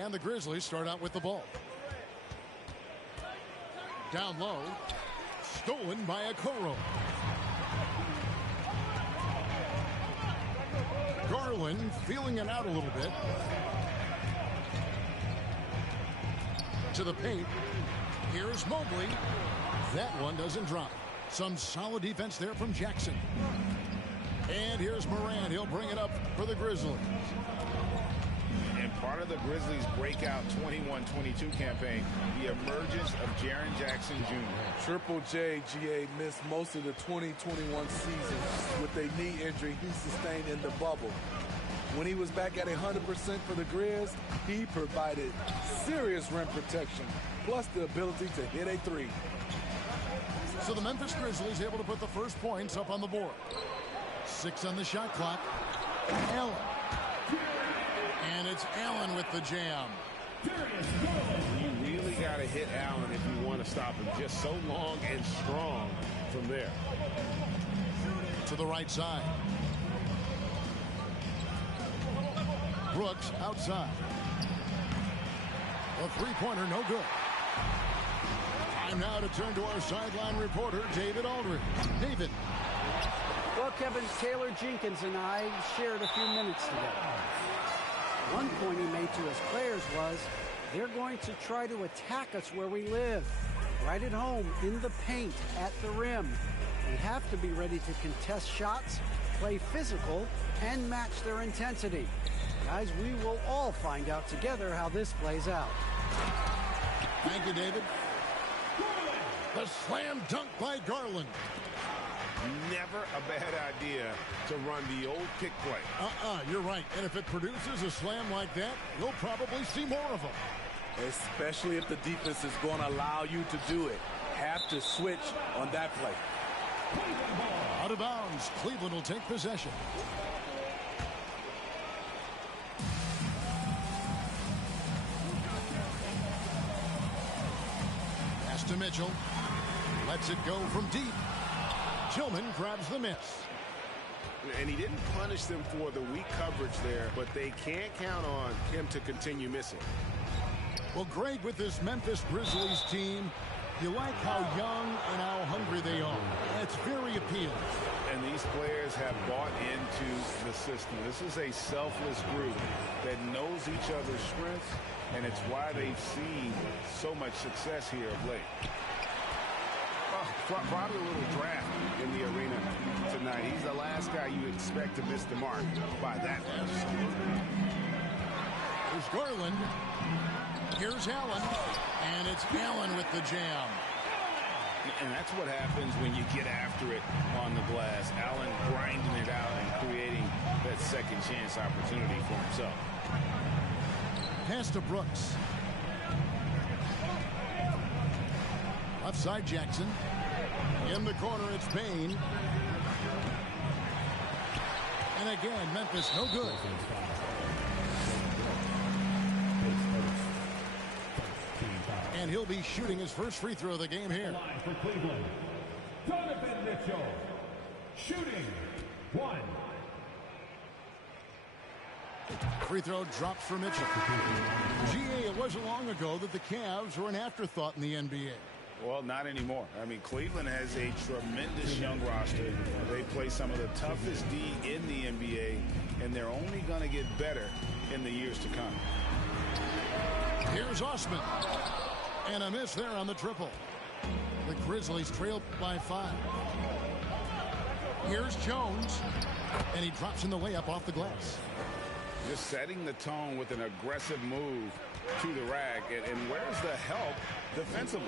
And the Grizzlies start out with the ball. Down low. Stolen by Okoro. Garland feeling it out a little bit. To the paint. Here's Mobley. That one doesn't drop. Some solid defense there from Jackson. And here's Morant. He'll bring it up for the Grizzlies. And part of the Grizzlies' breakout 21-22 campaign, the emergence of Jaren Jackson Jr. Triple J, GA, missed most of the 2021 season with a knee injury he sustained in the bubble. When he was back at 100% for the Grizz, he provided serious rim protection, plus the ability to hit a three. So the Memphis Grizzlies able to put the first points up on the board. 6 on the shot clock. Allen. And it's Allen with the jam. You really got to hit Allen if you want to stop him. Just so long and strong from there. To the right side. Brooks outside. A three-pointer, no good. Time now to turn to our sideline reporter, David Aldridge. David. Well, Kevin, Taylor Jenkins and I shared a few minutes together. One point he made to his players was, they're going to try to attack us where we live. Right at home, in the paint, at the rim. We have to be ready to contest shots, play physical, and match their intensity. Guys, we will all find out together how this plays out. Thank you, David. The slam dunk by Garland. Never a bad idea to run the old pick play. You're right. And if it produces a slam like that, you'll probably see more of them. Especially if the defense is going to allow you to do it. Have to switch on that play. Out of bounds. Cleveland will take possession. Pass to Mitchell. Lets it go from deep. Tillman grabs the miss. And he didn't punish them for the weak coverage there, but they can't count on him to continue missing. Well, Greg, with this Memphis Grizzlies team, you like how young and how hungry they are. It's very appealing. And these players have bought into the system. This is a selfless group that knows each other's strengths, and it's why they've seen so much success here of late. Probably a little draft in the arena tonight. He's the last guy you expect to miss the mark by that much. Here's Garland. Here's Allen. And it's Allen with the jam. And that's what happens when you get after it on the glass. Allen grinding it out and creating that second chance opportunity for himself. Pass to Brooks. Left side, Jackson. In the corner, it's Payne. And again, Memphis no good. And he'll be shooting his first free throw of the game here. For Cleveland, Donovan Mitchell, shooting 1. Free throw drops for Mitchell. GA, it wasn't long ago that the Cavs were an afterthought in the NBA. Well, not anymore. I mean, Cleveland has a tremendous young roster. They play some of the toughest D in the NBA, and they're only going to get better in the years to come. Here's Osman. And a miss there on the triple. The Grizzlies trail by 5. Here's Jones. And he drops in the layup off the glass. Just setting the tone with an aggressive move to the rack. And where's the help defensively?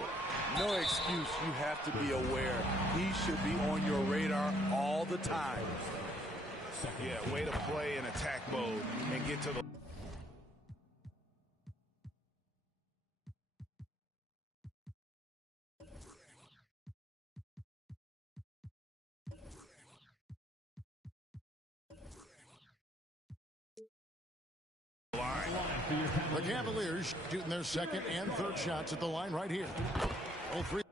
No excuse. You have to be aware. He should be on your radar all the time. Yeah, way to play in attack mode and get to the... The Cavaliers shooting their second and third shots at the line right here. 0-3.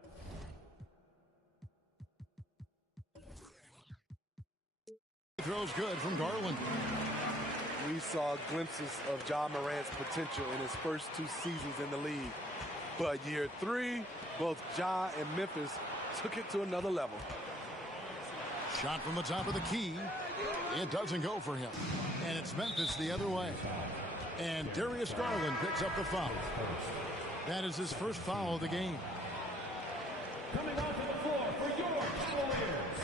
Throws good from Garland. We saw glimpses of Ja Morant's potential in his first 2 seasons in the league. But year 3, both Ja and Memphis took it to another level. Shot from the top of the key. It doesn't go for him. And it's Memphis the other way. And Darius Garland picks up the foul. That is his first foul of the game. Coming onto the floor for your Cavaliers,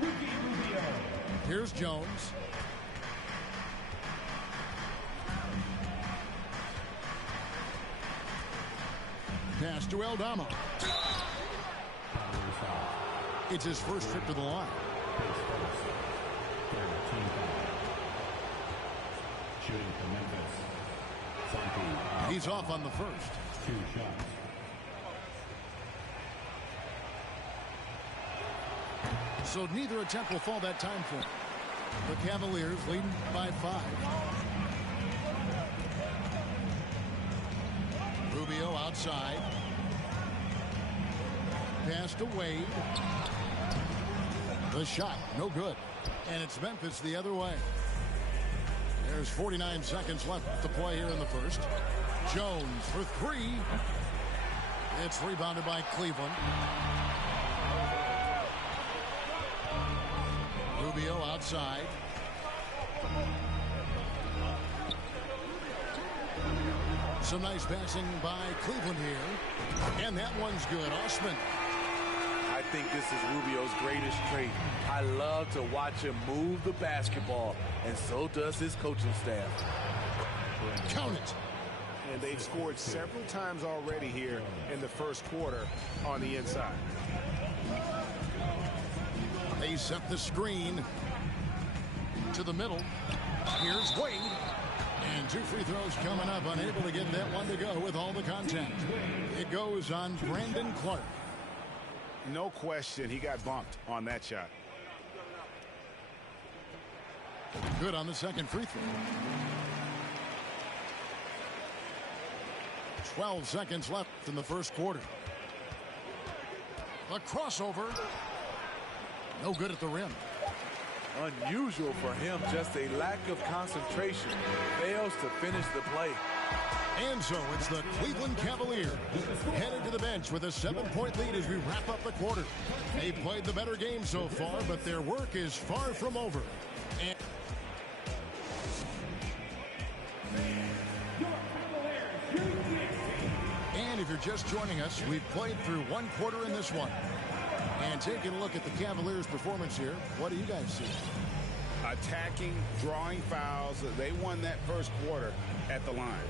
Ricky Rubio. Here's Jones. Pass to Aldama. It's his first trip to the line. Shooting for Memphis. He's off on the first. 2 shots. So neither attempt will fall that time for him. The Cavaliers leading by 5. Rubio outside. Pass to Wade. The shot, no good. And it's Memphis the other way. There's 49 seconds left to play here in the first. Jones for 3. It's rebounded by Cleveland. Rubio outside. Some nice passing by Cleveland here. And that one's good. Osman. I think this is Rubio's greatest trait. I love to watch him move the basketball, and so does his coaching staff. Count it. And they've scored several times already here in the first quarter on the inside. They set the screen to the middle. Here's Wade. And 2 free throws coming up. Unable to get that one to go with all the contact. It goes on Brandon Clark. No question, he got bumped on that shot. Good on the second free throw. 12 seconds left in the first quarter. A crossover. No good at the rim. Unusual for him, just a lack of concentration. Fails to finish the play. And so it's the Cleveland Cavaliers headed to the bench with a 7-point lead as we wrap up the quarter. They played the better game so far, but their work is far from over. And if you're just joining us, we've played through 1 quarter in this one. And taking a look at the Cavaliers' performance here, what do you guys see? Attacking, drawing fouls. They won that first quarter at the line.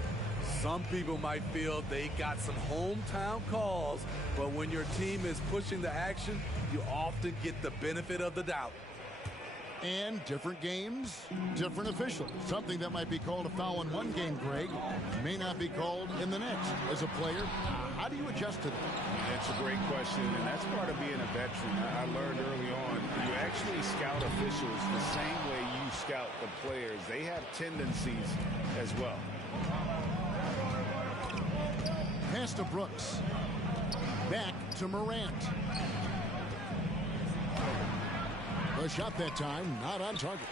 Some people might feel they got some hometown calls, but when your team is pushing the action, you often get the benefit of the doubt. And different games, different officials. Something that might be called a foul in one game, Greg, may not be called in the next. As a player, how do you adjust to that? That's a great question, and that's part of being a veteran. I learned early on, you actually scout officials the same way you scout the players. They have tendencies as well. Pass to Brooks. Back to Morant. The shot that time, not on target.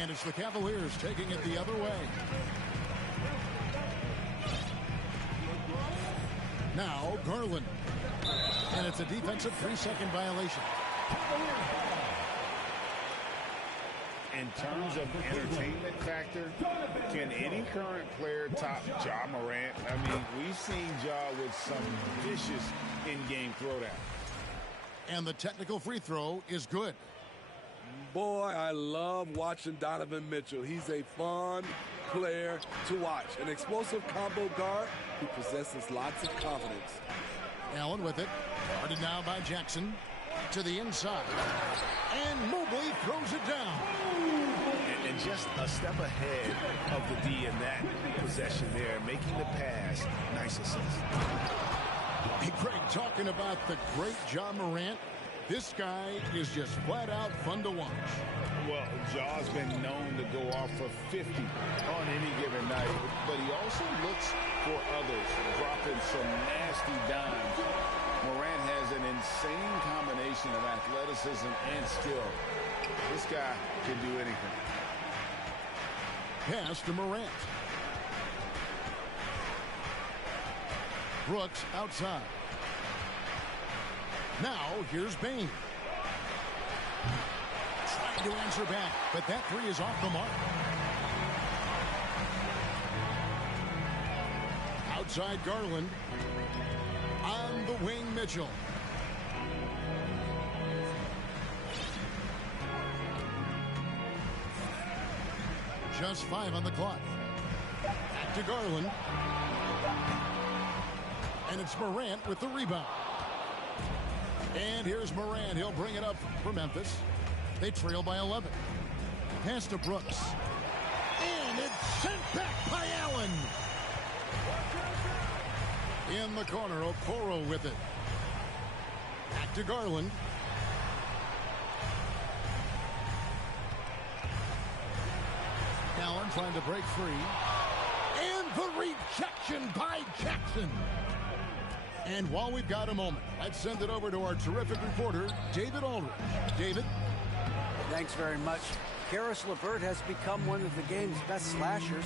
And it's the Cavaliers taking it the other way. Now, Garland. And it's a defensive 3-second violation. In terms of entertainment factor, can any current player top Ja Morant? I mean, we've seen Ja with some vicious in-game throwdown. And the technical free throw is good. Boy, I love watching Donovan Mitchell. He's a fun player to watch. An explosive combo guard who possesses lots of confidence. Allen with it. Guarded now by Jackson. To the inside. And Mobley throws it down. And just a step ahead of the D in that possession there, making the pass. Nice assist. Hey, Craig, talking about the great Ja Morant, this guy is just flat out fun to watch. Well, Ja's been known to go off for 50 on any given night, but he also looks for others, dropping some nasty dimes. Morant has an insane combination of athleticism and skill. This guy can do anything. pass to Morant. Brooks outside. Now here's Bain. Trying to answer back, but that three is off the mark. Outside Garland. On the wing, Mitchell. Just 5 on the clock. Back to Garland. And it's Morant with the rebound. And here's Morant. He'll bring it up for Memphis. They trail by 11. Pass to Brooks. And it's sent back by Allen. In the corner, Okoro with it. Back to Garland. Allen trying to break free. And the rejection by Jackson. And while we've got a moment, let's send it over to our terrific reporter, David Aldridge. David? Thanks very much. Karis LeVert has become one of the game's best slashers.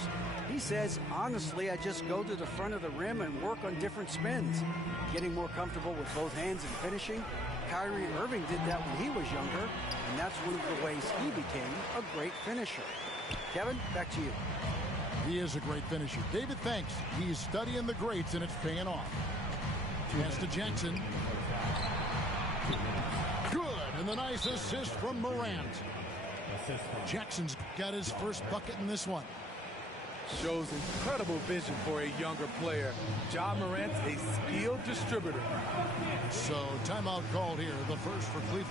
He says, honestly, I just go to the front of the rim and work on different spins. Getting more comfortable with both hands and finishing. Kyrie Irving did that when he was younger, and that's one of the ways he became a great finisher. Kevin, back to you. He is a great finisher. David, thanks. He's studying the greats, and it's paying off. Pass to Jackson. Good, and the nice assist from Morant. Jackson's got his first bucket in this one. Shows incredible vision for a younger player. Ja Morant's a skilled distributor. So timeout called here, the first for Cleveland.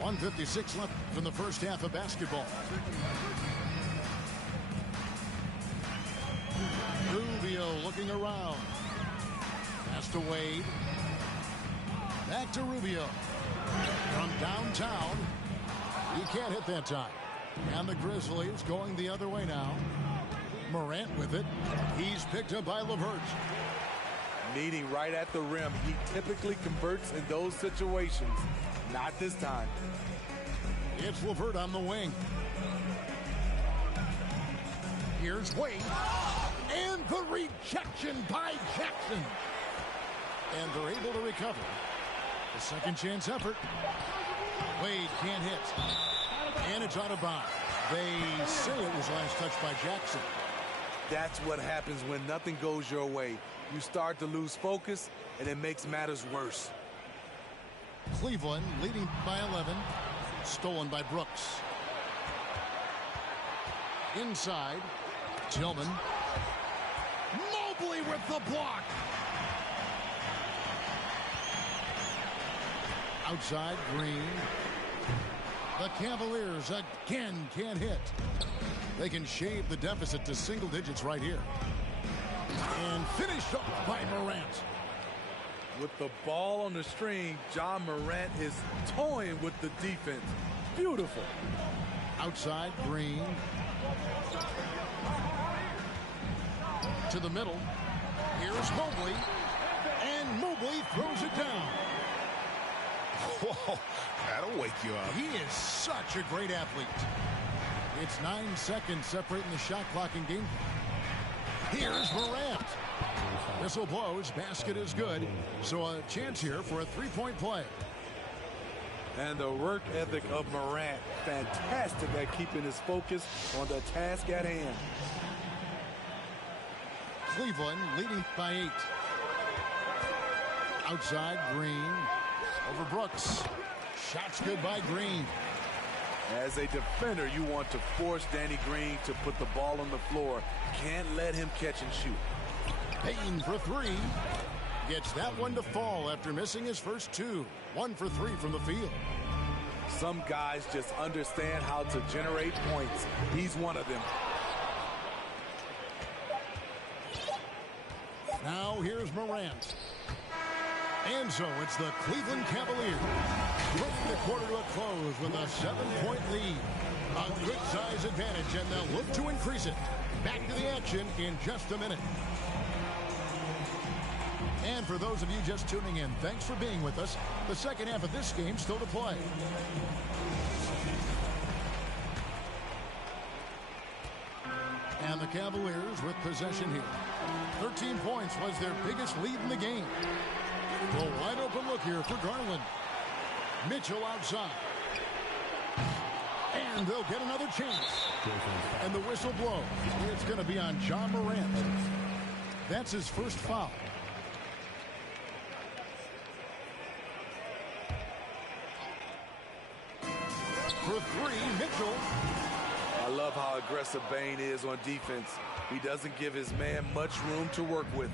.156 left from the first half of basketball. Rubio looking around. Pass to Wade. Back to Rubio. From downtown. He can't hit that time. And the Grizzlies going the other way now. Morant with it. He's picked up by LeVert. Meeting right at the rim. He typically converts in those situations. Not this time. It's LeVert on the wing. Here's Wade. And the rejection by Jackson. And they're able to recover. The second chance effort. Wade can't hit. And it's out of bounds. They say it was last touched by Jackson. That's what happens when nothing goes your way. You start to lose focus, and it makes matters worse. Cleveland leading by 11. Stolen by Brooks. Inside. Tillman. Mobley with the block. Outside, Green. The Cavaliers again can't hit. They can shave the deficit to single digits right here. And finished off by Morant. With the ball on the string, Ja Morant is toying with the defense. Beautiful. Outside, Green. To the middle. Here's Mobley. And Mobley throws it down. Whoa, that'll wake you up. He is such a great athlete. It's 9 seconds separating the shot clock and game. Here's Morant. Whistle blows, basket is good. So a chance here for a three-point play. And the work ethic of Morant, fantastic at keeping his focus on the task at hand. Cleveland leading by 8. Outside, Green. Over Brooks. Shots good by Green. As a defender, you want to force Danny Green to put the ball on the floor. Can't let him catch and shoot. Payton for 3. Gets that one to fall after missing his first 2. 1 for 3 from the field. Some guys just understand how to generate points. He's one of them. Now here's Morant. And so it's the Cleveland Cavaliers bringing the quarter to a close with a 7-point lead. A good size advantage, and they'll look to increase it. Back to the action in just a minute. And for those of you just tuning in, thanks for being with us. The second half of this game still to play. And the Cavaliers with possession here. 13 points was their biggest lead in the game. A wide open look here for Garland. Mitchell outside. And they'll get another chance. And the whistle blows. It's going to be on Ja Morant. That's his first foul. For three, Mitchell. I love how aggressive Bane is on defense. He doesn't give his man much room to work with.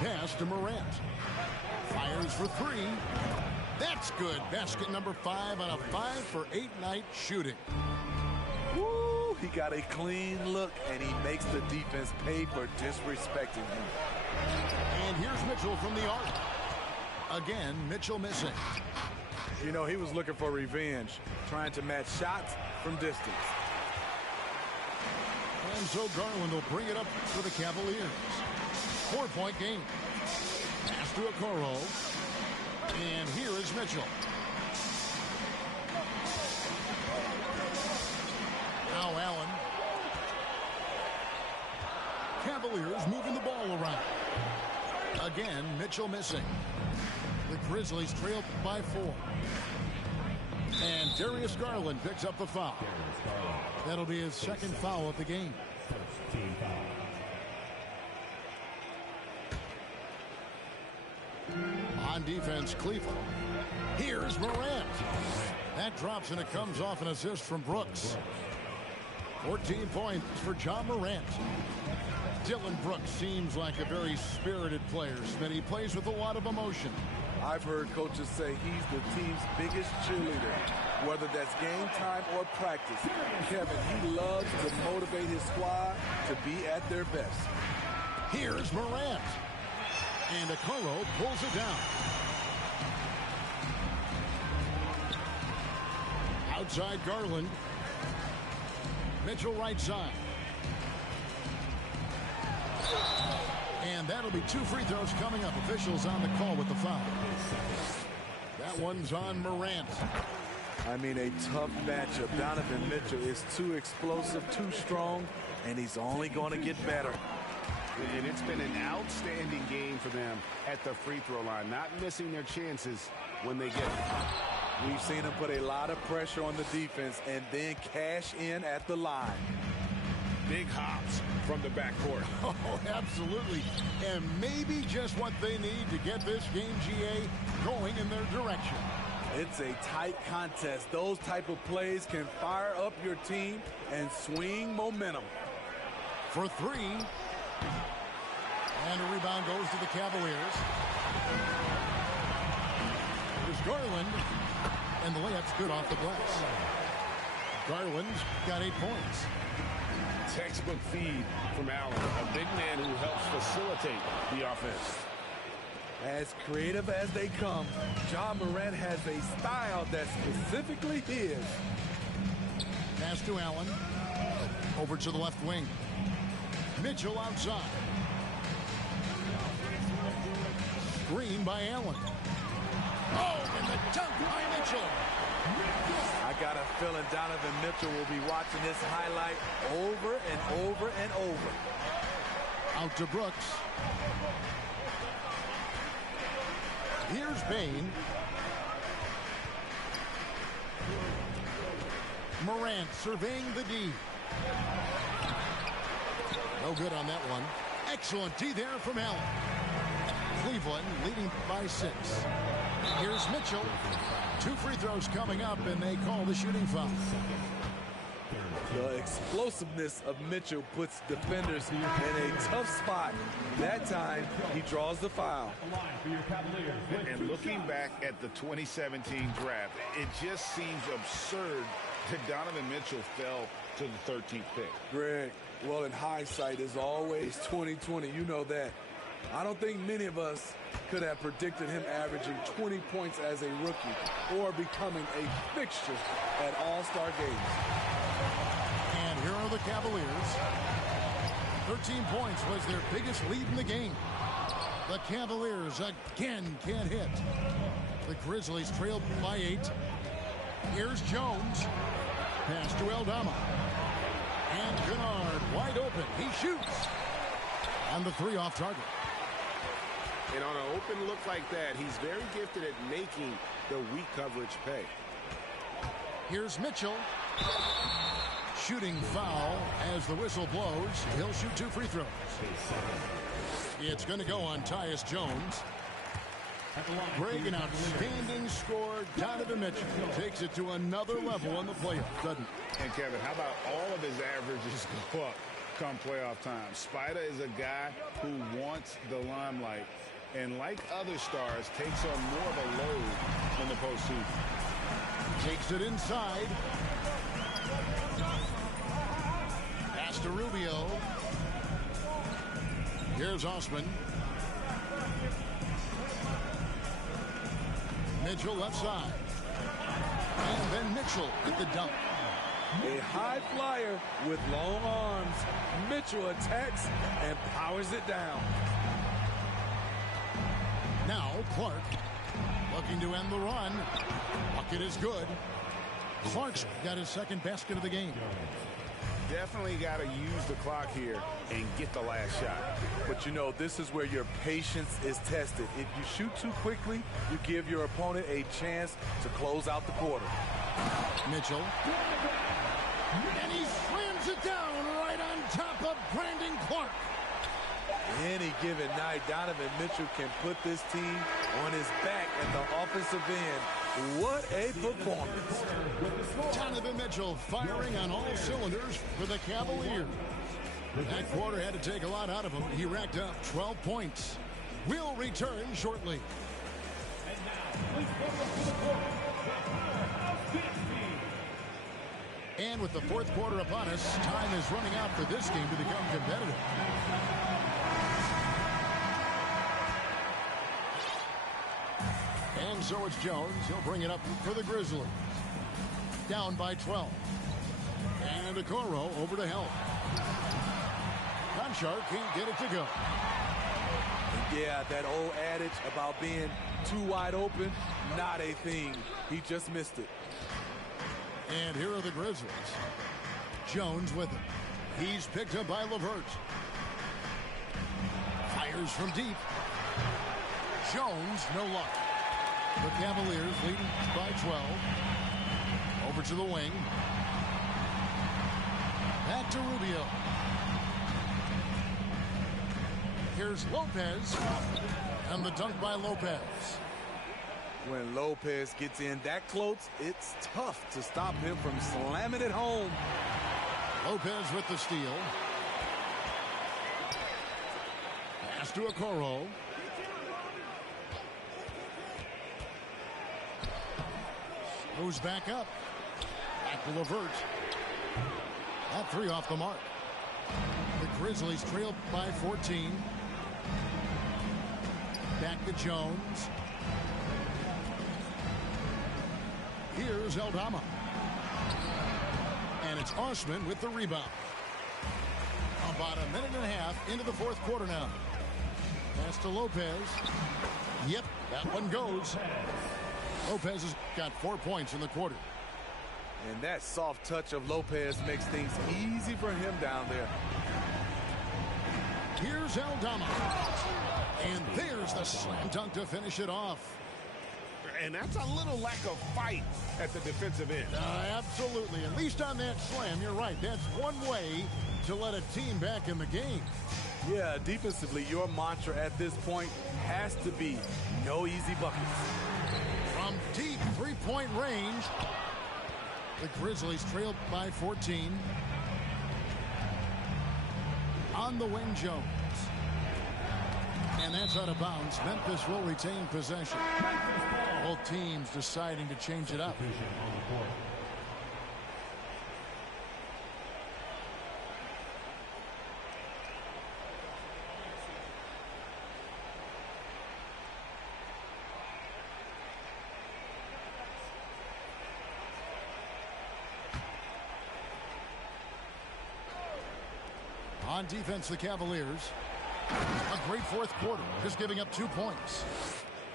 Pass to Morant. Fires for three. That's good. Basket number 5 on a 5-for-8 night shooting. Woo! He got a clean look, and he makes the defense pay for disrespecting him. And here's Mitchell from the arc. Again, Mitchell missing. You know, he was looking for revenge, trying to match shots from distance. And so Garland will bring it up for the Cavaliers. 4-point game. Pass to Okoro. And here is Mitchell. Now Allen. Cavaliers moving the ball around. Again, Mitchell missing. The Grizzlies trail by 4. And Darius Garland picks up the foul. That'll be his second foul of the game. On defense, Cleveland. Here's Morant. That drops and it comes off an assist from Brooks. 14 points for Ja Morant. Dylan Brooks seems like a very spirited player, Smitty. He plays with a lot of emotion. I've heard coaches say he's the team's biggest cheerleader, whether that's game time or practice. Kevin, he loves to motivate his squad to be at their best. Here's Morant. And Okoro pulls it down. Outside Garland. Mitchell right side. And that'll be 2 free throws coming up. Officials on the call with the foul. That one's on Morant. I mean, a tough matchup. Donovan Mitchell is too explosive, too strong, and he's only going to get better. And it's been an outstanding game for them at the free throw line, not missing their chances when they get it. We've seen him put a lot of pressure on the defense and then cash in at the line. Big hops from the backcourt. Oh, absolutely. And maybe just what they need to get this game, GA, going in their direction. It's a tight contest. Those type of plays can fire up your team and swing momentum. For 3. And a rebound goes to the Cavaliers. Here's Garland. And the layup's good off the glass. Garland's got 8 points. Textbook feed from Allen, a big man who helps facilitate the offense. As creative as they come, Ja Morant has a style that's specifically his. Pass to Allen. Over to the left wing. Mitchell outside. Screen by Allen. Oh, and the dunk by Mitchell. I got a feeling Donovan Mitchell will be watching this highlight over and over and over. Out to Brooks. Here's Bane. Morant surveying the D. No good on that one. Excellent D there from Allen. Cleveland leading by 6. Here's Mitchell. 2 free throws coming up, and they call the shooting foul. The explosiveness of Mitchell puts defenders in a tough spot. That time, he draws the foul. And looking back at the 2017 draft, it just seems absurd that Donovan Mitchell fell to the 13th pick. Greg, well, in hindsight is always 20/20. You know that. I don't think many of us could have predicted him averaging 20 points as a rookie or becoming a fixture at All-Star games. And here are the Cavaliers. 13 points was their biggest lead in the game. The Cavaliers again can't hit. The Grizzlies trailed by 8. Here's Jones. Pass to Aldama. And Kennard wide open. He shoots. And the 3 off target. And on an open look like that, he's very gifted at making the weak coverage pay. Here's Mitchell. Shooting foul as the whistle blows. He'll shoot 2 free throws. It's going to go on Tyus Jones. Greg, an outstanding score. Donovan Mitchell takes it to another level in the playoffs, doesn't he? And Kevin, how about all of his averages go up come playoff time? Spider is a guy who wants the limelight, and like other stars, takes on more of a load in the postseason. Takes it inside. Pass to Rubio. Here's Osman. Mitchell left side. And then Mitchell at the dunk. A high flyer with long arms. Mitchell attacks and powers it down. Now Clark looking to end the run. Bucket is good. Clark's got his second basket of the game. Definitely got to use the clock here and get the last shot. But you know, this is where your patience is tested. If you shoot too quickly, you give your opponent a chance to close out the quarter. Mitchell. And he slams it down right on top of Brandon Clark. Any given night, Donovan Mitchell can put this team on his back at the offensive end. What a performance. Donovan Mitchell firing on all cylinders for the Cavaliers. That quarter had to take a lot out of him. He racked up 12 points. We'll return shortly. And now, please welcome to the court, and with the fourth quarter upon us, time is running out for this game to become competitive. And so it's Jones. He'll bring it up for the Grizzlies. Down by 12. And Okoro over to help. Conchar can't get it to go. Yeah, that old adage about being too wide open, not a thing. He just missed it. And here are the Grizzlies. Jones with it. He's picked up by LeVert. Fires from deep. Jones, no luck. The Cavaliers leading by 12. Over to the wing. Back to Rubio. Here's Lopez. And the dunk by Lopez. When Lopez gets in that close, it's tough to stop him from slamming it home. Lopez with the steal. Pass to Okoro. Moves back up. Back to LeVert. That 3 off the mark. The Grizzlies trail by 14. Back to Jones. Here's Aldama. And it's Osman with the rebound. About a minute and a half into the fourth quarter now. Pass to Lopez. Yep, that one goes. Lopez has got 4 points in the quarter. And that soft touch of Lopez makes things easy for him down there. Here's Aldama. And there's the slam dunk to finish it off. And that's a little lack of fight at the defensive end. Absolutely. At least on that slam, you're right. That's one way to let a team back in the game. Yeah, defensively, your mantra at this point has to be no easy buckets. From deep three-point range, the Grizzlies trailed by 14. On the wing, Jones. And that's out of bounds. Memphis will retain possession. Both teams deciding to change it up. on defense, the Cavaliers. A great fourth quarter, just giving up 2 points.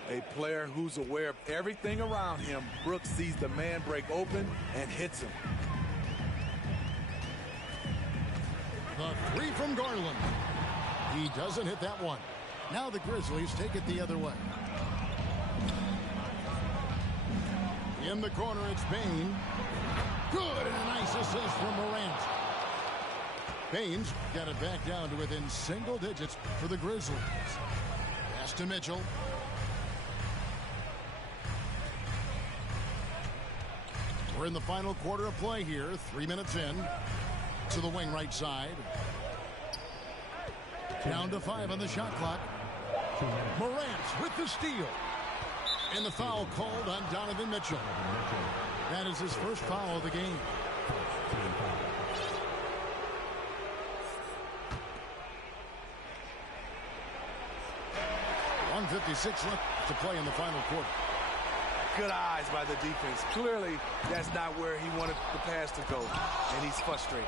A player who's aware of everything around him. Brooks sees the man break open and hits him. The three from Garland. He doesn't hit that one. Now the Grizzlies take it the other way. In the corner, it's Bain. Good, and a nice assist from Morant. Bain's got it back down to within single digits for the Grizzlies. Pass to Mitchell. We're in the final quarter of play here. 3 minutes in. To the wing right side. Down to 5 on the shot clock. Morant with the steal. And the foul called on Donovan Mitchell. That is his first foul of the game. .156 left to play in the final quarter. Good eyes by the defense. Clearly, that's not where he wanted the pass to go, and he's frustrated.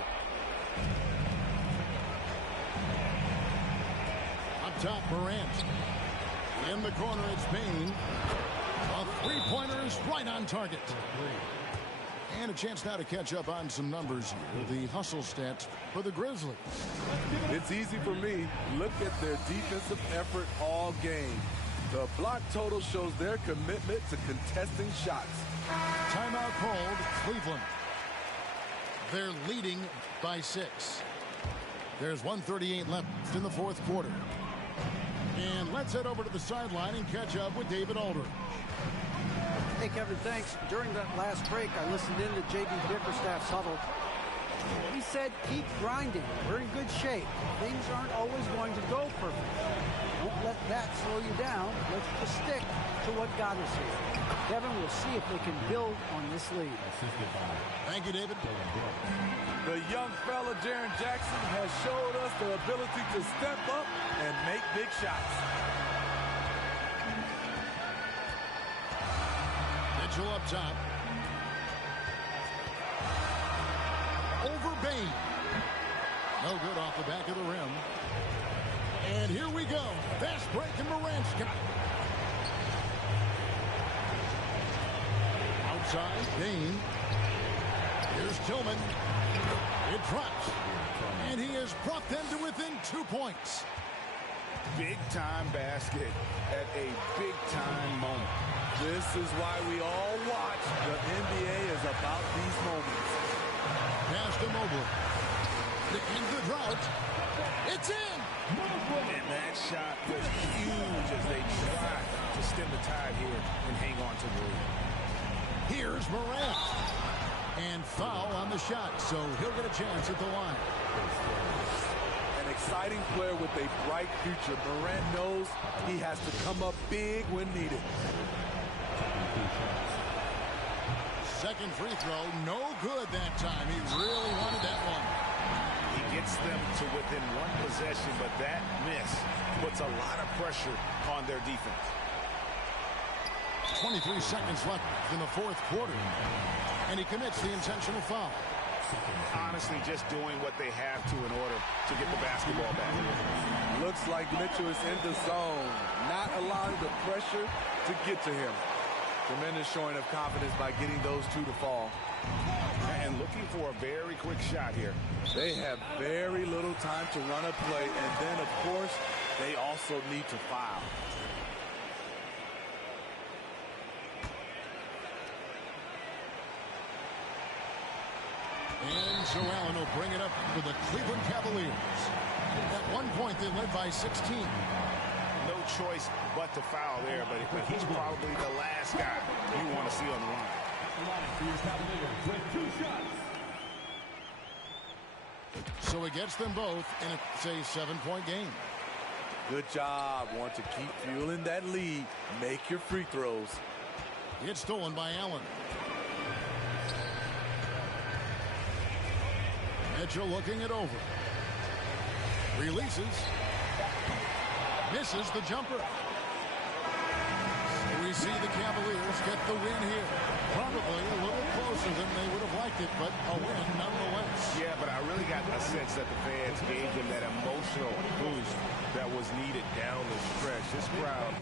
Up top, Morant. In the corner, it's Bain. A three-pointer is right on target. And a chance now to catch up on some numbers here. The hustle stats for the Grizzlies. It's easy for me. Look at their defensive effort all game. The block total shows their commitment to contesting shots. Timeout called, Cleveland. They're leading by 6. There's 1:38 left in the fourth quarter. And let's head over to the sideline and catch up with David Aldridge. Hey, Kevin, thanks. During that last break, I listened in to J.B. Bickerstaff's huddle. He said, keep grinding. We're in good shape. Things aren't always going to go perfect. Don't let that slow you down. Let's just stick to what got us here. Kevin, we'll see if they can build on this lead. Thank you, David. The young fella, Jaren Jackson, has showed us the ability to step up and make big shots. Mitchell up top. Over Bain. No good off the back of the rim. And here we go. Fast break and Morant's got it. Outside, Bain. Here's Tillman. It drops. And he has brought them to within 2 points. Big-time basket at a big-time moment. This is why we all watch. The NBA is about these moments. Pass to Mobley. To end the drought. It's in. And that shot was huge as they try to stem the tide here and hang on to the lead. Here's Morant. And foul on the shot, so he'll get a chance at the line. An exciting player with a bright future. Morant knows he has to come up big when needed. Second free throw, no good that time. He really wanted that one. He gets them to within one possession, but that miss puts a lot of pressure on their defense. 23 seconds left in the fourth quarter. And he commits the intentional foul. Honestly, just doing what they have to in order to get the basketball back. Looks like Mitchell is in the zone, not allowing the pressure to get to him. Tremendous showing of confidence by getting those two to fall. And looking for a very quick shot here. They have very little time to run a play, and then, of course, they also need to foul. And Joe Allen will bring it up for the Cleveland Cavaliers. At one point, they led by 16. No choice but to foul there, but he's probably the last guy you want to see on the line. So it gets them both, and it's a 7-point game. Good job. Want to keep fueling that lead. Make your free throws. It's stolen by Allen. Mitchell looking it over. Releases. Misses the jumper. We see the Cavaliers get the win here. Probably a little closer than they would have liked. expected, but a win nonetheless. Yeah, but I really got a sense that the fans gave them that emotional boost that was needed down the stretch. This crowd.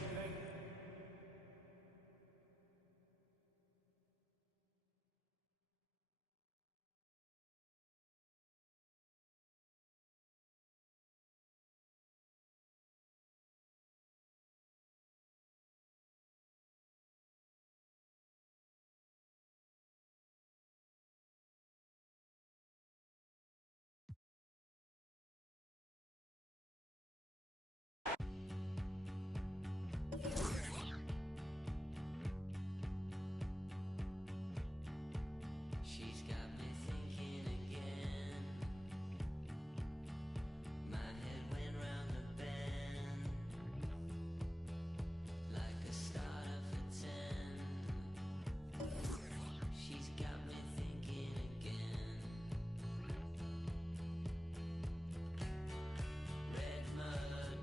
She's got me thinking again. My head went round the bend like a starter for 10. She's got me thinking again. Red mud,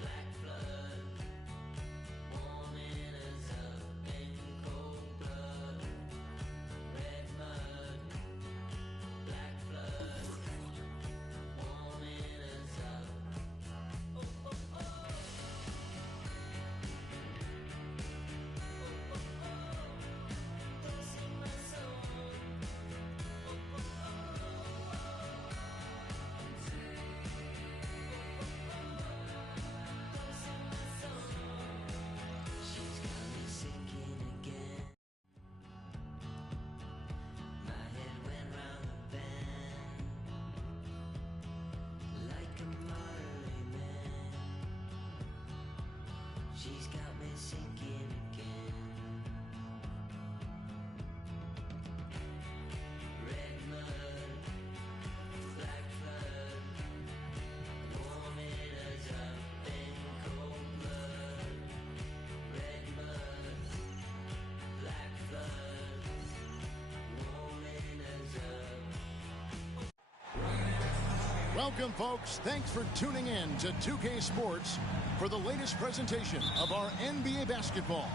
black blood, warming us up in cold blood. Red mud, black blood, warming us up. Oh, oh, oh. Oh, oh, oh. Losing my soul. Oh, oh, oh. Losing my soul. She's got me sinking again. My head went round the bend like a Marley man. She's got me sinking again. Red mud, black flood, warming us up in cold blood. Red mud, black flood, warming us up. Welcome, folks. Thanks for tuning in to 2K Sports for the latest presentation of our NBA basketball.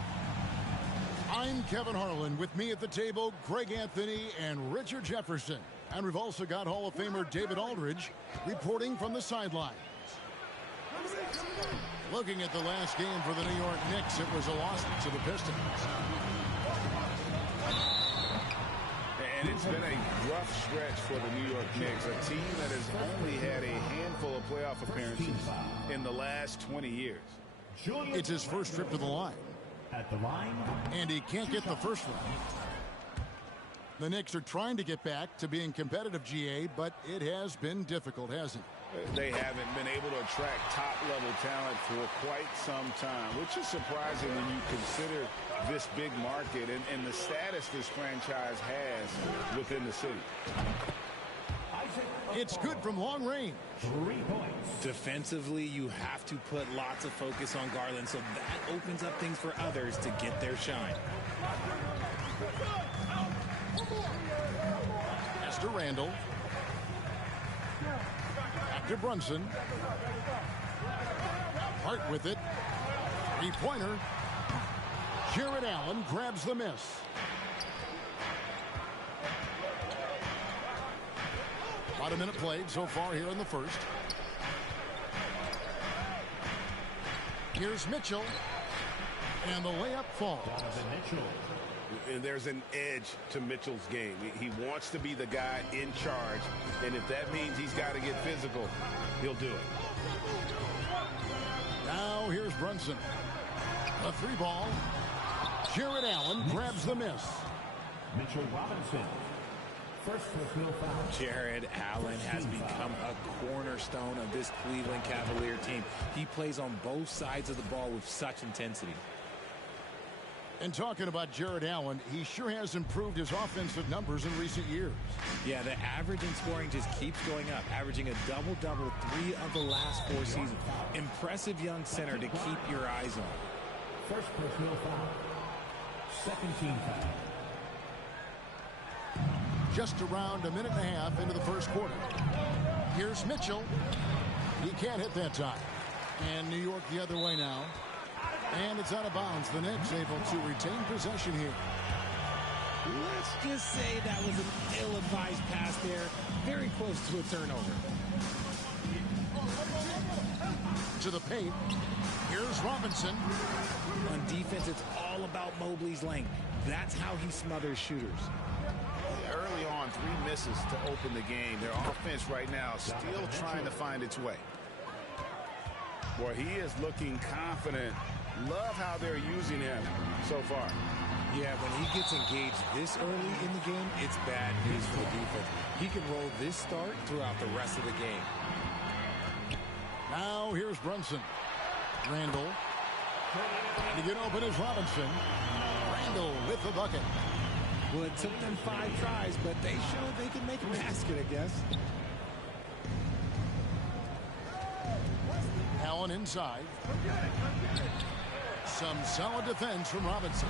I'm Kevin Harlan. With me at the table, Greg Anthony and Richard Jefferson. And we've also got Hall of Famer David Aldridge reporting from the sidelines. Looking at the last game for the New York Knicks, it was a loss to the Pistons. And it's been a rough stretch for the New York Knicks, a team that has only had a handful of playoff appearances in the last 20 years. It's his first trip to the line, At the line, and he can't get the first one. The Knicks are trying to get back to being competitive, GA, but it has been difficult, hasn't it? They haven't been able to attract top-level talent for quite some time, which is surprising when you consider this big market and the status this franchise has within the city. It's good from long range. 3 points. Defensively, you have to put lots of focus on Garland, so that opens up things for others to get their shine. Pass to Randall. Back to Brunson. Hart with it. Three-pointer. Jared Allen grabs the miss. About a minute played so far here in the first. Here's Mitchell. And the layup falls. Donovan Mitchell. And there's an edge to Mitchell's game. He wants to be the guy in charge, and if that means he's got to get physical, he'll do it. Now here's Brunson. A three ball. Jared Allen grabs the miss. Mitchell Robinson. First personal foul. Jared Allen has become a cornerstone of this Cleveland Cavalier team. He plays on both sides of the ball with such intensity. And talking about Jared Allen, he sure has improved his offensive numbers in recent years. Yeah, the average in scoring just keeps going up, averaging a double-double 3 of the last 4 seasons. Impressive young center to keep your eyes on. First personal foul. Second team foul. Just around a minute and a half into the first quarter. Here's Mitchell. He can't hit that time. And New York the other way now. And it's out of bounds. The Knicks able to retain possession here. Let's just say that was an ill-advised pass there. Very close to a turnover. To the paint. Here's Robinson. On defense, it's all about Mobley's length. That's how he smothers shooters. Early on, 3 misses to open the game. Their offense right now still trying to find its way. Boy, he is looking confident. Love how they're using him so far. Yeah, when he gets engaged this early in the game, it's bad news for the defense. He can roll this start throughout the rest of the game. Now here's Brunson. Randall. To get open is Robinson. Randall with the bucket. Well, it took them 5 tries, but they showed they can make a basket, I guess. Allen inside. Some solid defense from Robinson.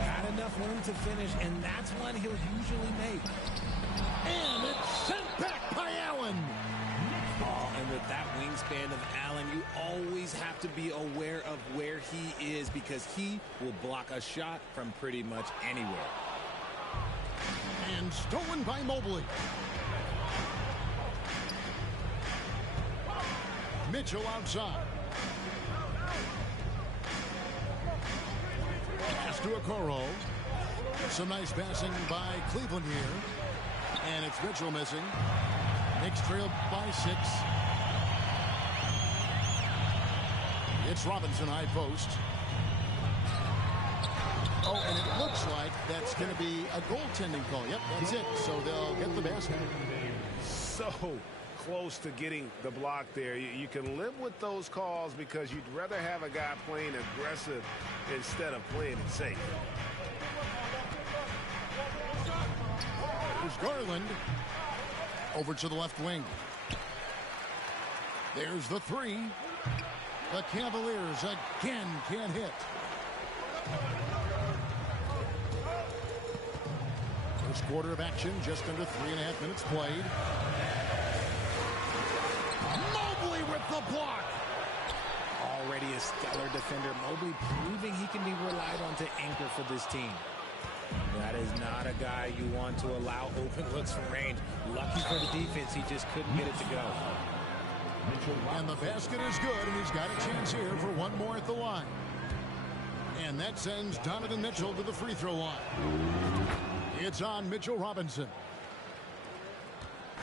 Had enough room to finish, and that's one he'll usually make. And it's sent back by Allen. Oh, and with that wingspan of Allen, you always have to be aware of where he is because he will block a shot from pretty much anywhere. And stolen by Mobley. Mitchell outside. Pass to Okoro. Some nice passing by Cleveland here. And it's Mitchell missing. Knicks trail by 6. It's Robinson high post. Oh, and it looks like that's going to be a goaltending call. Yep, that's it. So they'll get the basket. So close to getting the block there. You can live with those calls because you'd rather have a guy playing aggressive instead of playing it safe. There's Garland. Over to the left wing. There's the 3. The Cavaliers again can't hit. First quarter of action, just under 3.5 minutes played. Mobley with the block. Already a stellar defender, Mobley proving he can be relied on to anchor for this team. That is not a guy you want to allow open looks from range. Lucky for the defense, he just couldn't get it to go. And the basket is good, and he's got a chance here for one more at the line. And that sends Donovan Mitchell to the free throw line. It's on Mitchell Robinson.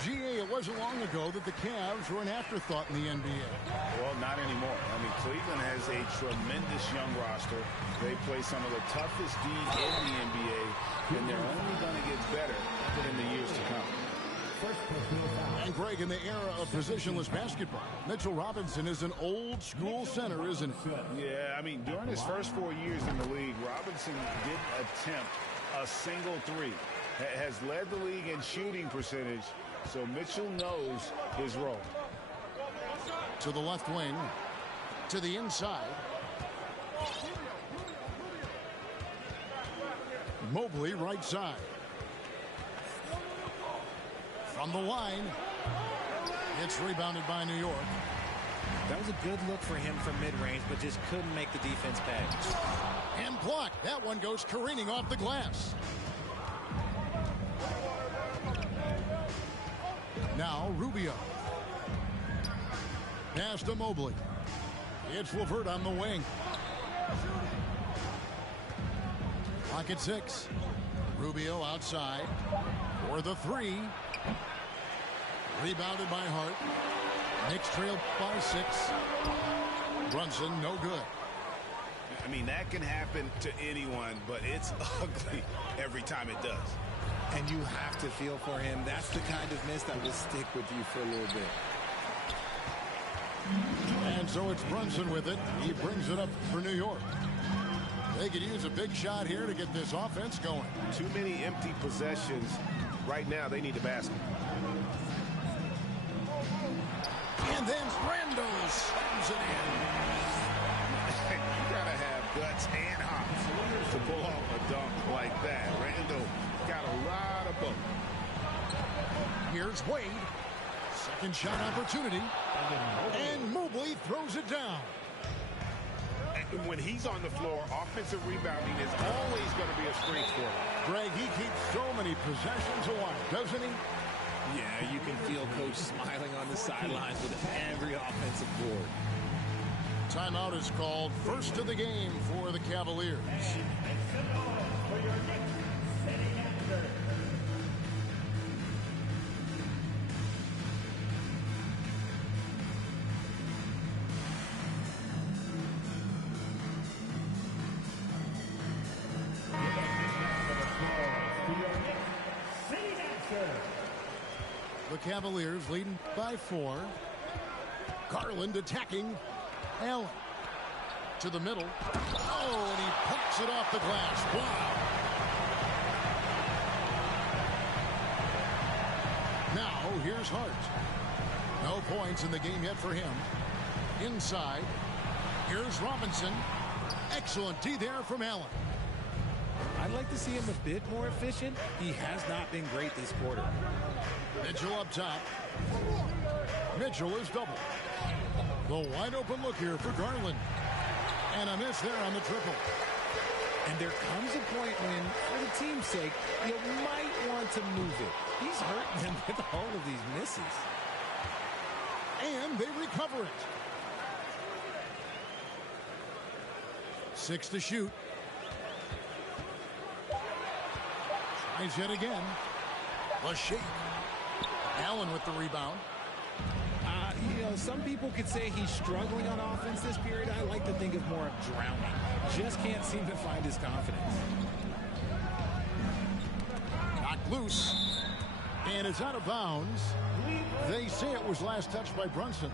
GA, it wasn't long ago that the Cavs were an afterthought in the NBA. Well, not anymore. I mean, Cleveland has a tremendous young roster. They play some of the toughest D in the NBA, and they're only going to get better in the years to come. And Greg, in the era of positionless basketball, Mitchell Robinson is an old school center, isn't it? Yeah, I mean, during his first 4 years in the league, Robinson didn't attempt a single 3. Has led the league in shooting percentage, so Mitchell knows his role. To the left wing, to the inside. Mobley right side. From the line, it's rebounded by New York. That was a good look for him from mid-range, but just couldn't make the defense pay. And blocked. That one goes careening off the glass. Now Rubio. Pass to Mobley. It's LeVert on the wing. Clock at 6. Rubio outside for the 3. Rebounded by Hart. Knicks trail by 6. Brunson, no good. I mean, that can happen to anyone, but it's ugly every time it does. And you have to feel for him. That's the kind of miss that will stick with you for a little bit. And so it's Brunson with it. He brings it up for New York. They could use a big shot here to get this offense going. Too many empty possessions. Right now, they need a basket. And then Randall slams it in. You gotta have guts and hops to pull off a dunk like that. Randall got a lot of both. Here's Wade. Second shot opportunity. And Mobley throws it down. And when he's on the floor, offensive rebounding is always going to be a strength for him. possessions away, doesn't he? Yeah, you can feel Coach smiling on the sidelines with every offensive board. Timeout is called, first of the game for the Cavaliers. The Cavaliers leading by 4. Garland attacking. Allen to the middle. Oh, and he pokes it off the glass. Wow. Now, here's Hart. No points in the game yet for him. Inside. Here's Robinson. Excellent D there from Allen. I'd like to see him a bit more efficient. He has not been great this quarter. Mitchell up top. Mitchell is double. The wide open look here for Garland. And a miss there on the triple. And there comes a point when, for the team's sake, you might want to move it. He's hurting them with all of these misses. And they recover it. 6 to shoot. Tries yet again. A shake. Allen with the rebound. You know, some people could say he's struggling on offense this period. I like to think of more of drowning. Just can't seem to find his confidence. Knocked loose. And it's out of bounds. They say it was last touched by Brunson.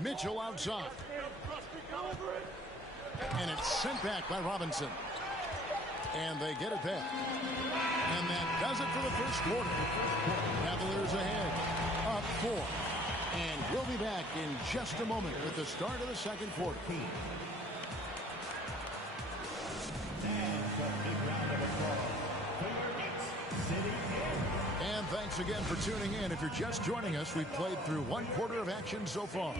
Mitchell outside. And it's sent back by Robinson. And they get it back. And that does it for the first quarter. Cavaliers ahead. Up 4. And we'll be back in just a moment with the start of the second quarter. And thanks again for tuning in. If you're just joining us, we've played through one quarter of action so far.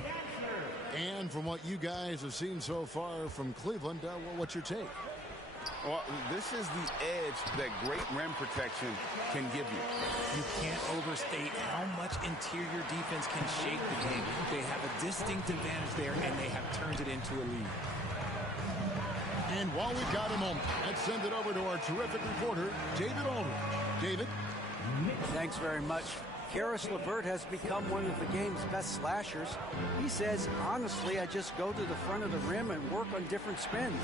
And from what you guys have seen so far from Cleveland, what's your take? Well, this is the edge that great rim protection can give you. You can't overstate how much interior defense can shape the game. They have a distinct advantage there, and they have turned it into a lead. And while we've got a moment, let's send it over to our terrific reporter, David Aldridge. David? Thanks very much. Karis LeVert has become one of the game's best slashers. He says, honestly, I just go to the front of the rim and work on different spins.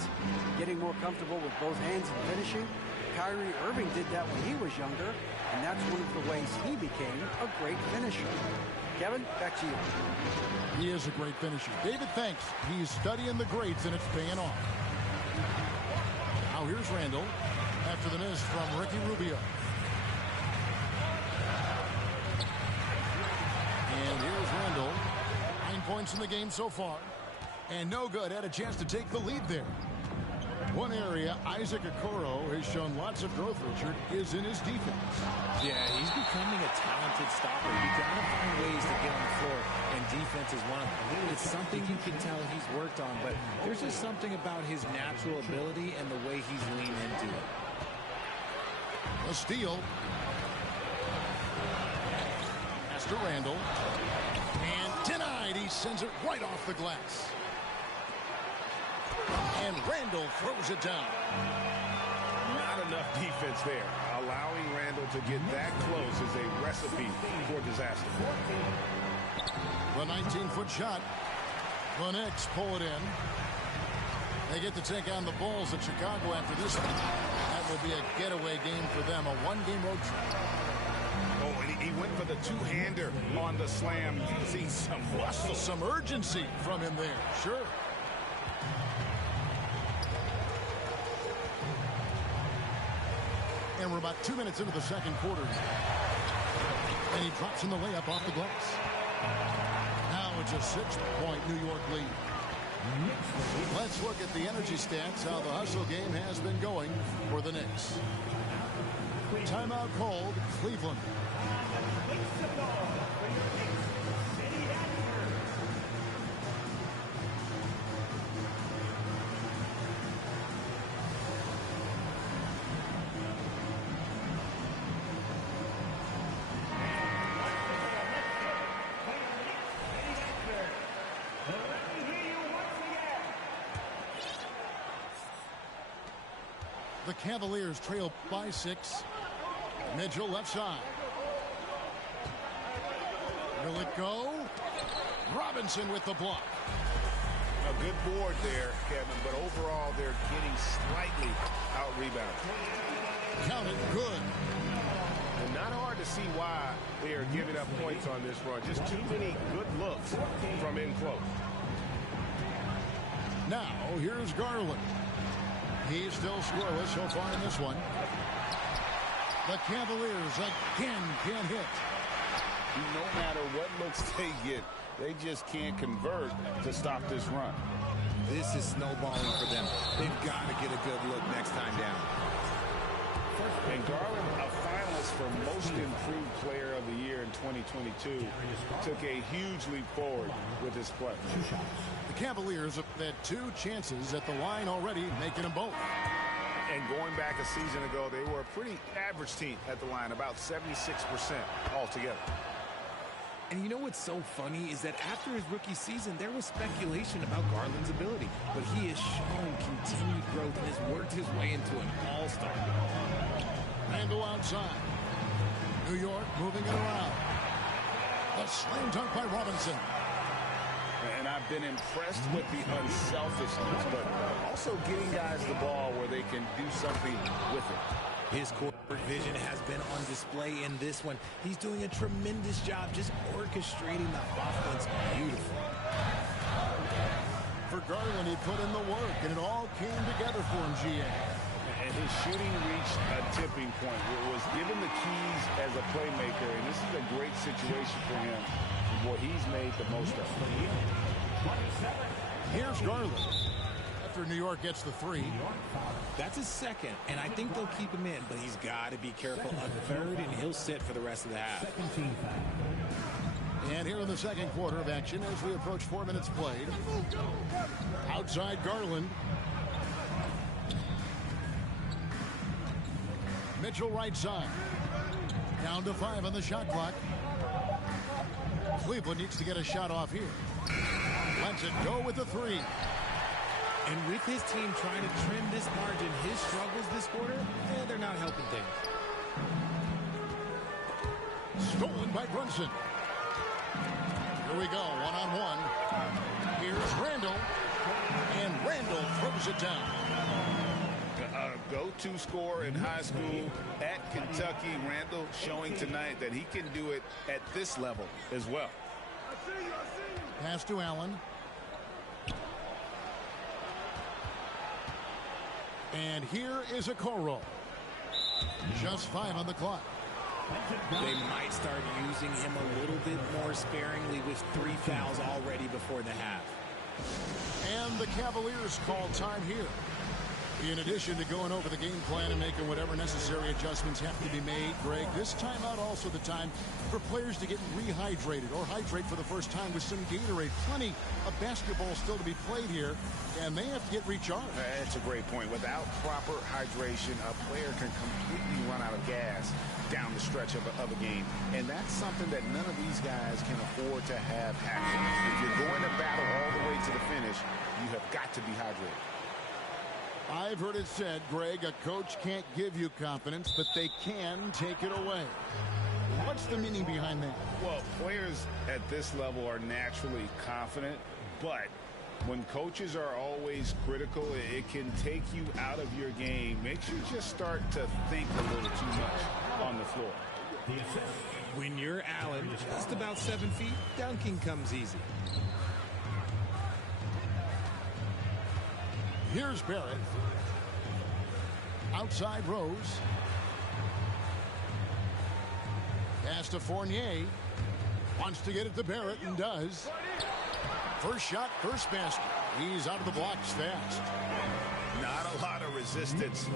Getting more comfortable with both hands and finishing. Kyrie Irving did that when he was younger, and that's one of the ways he became a great finisher. Kevin, back to you. He is a great finisher. David, thanks. He's studying the greats, and it's paying off. Now here's Randall after the miss from Ricky Rubio. And here's Randall. 9 points in the game so far. And no good. Had a chance to take the lead there. One area Isaac Okoro has shown lots of growth, Richard, is in his defense. Yeah, he's becoming a talented stopper. You got to find ways to get on the floor, and defense is one of them. It's something you can tell he's worked on, but there's just something about his natural ability and the way he's leaned into it. A steal. Pass to Randall. And denied. He sends it right off the glass. And Randall throws it down. Not enough defense there. Allowing Randall to get that close is a recipe for disaster. The 19-foot shot. The Knicks pull it in. They get to take on the Bulls at Chicago after this one. That will be a getaway game for them, a one-game road trip. Oh, and he went for the two-hander on the slam. You can see some muscle. Some urgency from him there, sure. And we're about 2 minutes into the second quarter. And he drops in the layup off the glass. Now it's a 6-point New York lead. Let's look at the energy stats, how the hustle game has been going for the Knicks. Timeout called, Cleveland. The Cavaliers trail by 6. Mitchell left side. Will it go? Robinson with the block. A good board there, Kevin, but overall they're getting slightly out-rebounded. Count it good. And not hard to see why they are giving up points on this run. Just too many good looks from in close. Now, here's Garland. He's still scoreless so far in this one. The Cavaliers again can't hit. No matter what looks they get, they just can't convert to stop this run. This is snowballing for them. They've got to get a good look next time down. And Garland, a finalist for Most Improved Player of the Year in 2022, took a huge leap forward with his play. The Cavaliers have had 2 chances at the line already, making them both. And going back a season ago, they were a pretty average team at the line, about 76% altogether. And you know what's so funny is that after his rookie season, there was speculation about Garland's ability. But he has shown continued growth and has worked his way into an all-star. Randall outside. New York moving it around. The slam dunk by Robinson. And I've been impressed with the unselfishness, but also getting guys the ball where they can do something with it. His court vision has been on display in this one. He's doing a tremendous job just orchestrating the offense beautifully. For Garland, he put in the work, and it all came together for him, GA. And his shooting reached a tipping point. It was given the keys as a playmaker, and this is a great situation for him. What he's made the most of. Here's Garland. After New York gets the 3. That's his second, and I think they'll keep him in, but he's got to be careful. A third, and he'll sit for the rest of the half. And here in the second quarter of action as we approach 4 minutes played. Outside Garland. Mitchell right side. Down to 5 on the shot clock. Cleveland needs to get a shot off here. Lets it go with the 3. And with his team trying to trim this margin, his struggles this quarter, they're not helping things. Stolen by Brunson. Here we go, one-on-one. Here's Randall. And Randall throws it down. A go-to scorer in high school at Kentucky. Randall showing tonight that he can do it at this level as well. Pass to Allen. And here is a Okoro. Just 5 on the clock. They might start using him a little bit more sparingly with 3 fouls already before the half. And the Cavaliers call time here. In addition to going over the game plan and making whatever necessary adjustments have to be made, Greg, this timeout also the time for players to get rehydrated or hydrate for the first time with some Gatorade. Plenty of basketball still to be played here, and they have to get recharged. That's a great point. Without proper hydration, a player can completely run out of gas down the stretch of a game. And that's something that none of these guys can afford to have happen. If you're going to battle all the way to the finish, you have got to be hydrated. I've heard it said, Greg, a coach can't give you confidence, but they can take it away. What's the meaning behind that? Well, players at this level are naturally confident, but when coaches are always critical, it can take you out of your game. Makes you just start to think a little too much on the floor. When you're Allen, just about 7 feet, dunking comes easy. Here's Barrett. Outside Rose. Pass to Fournier. Wants to get it to Barrett and does. First shot, first basket. He's out of the blocks fast. Not a lot of resistance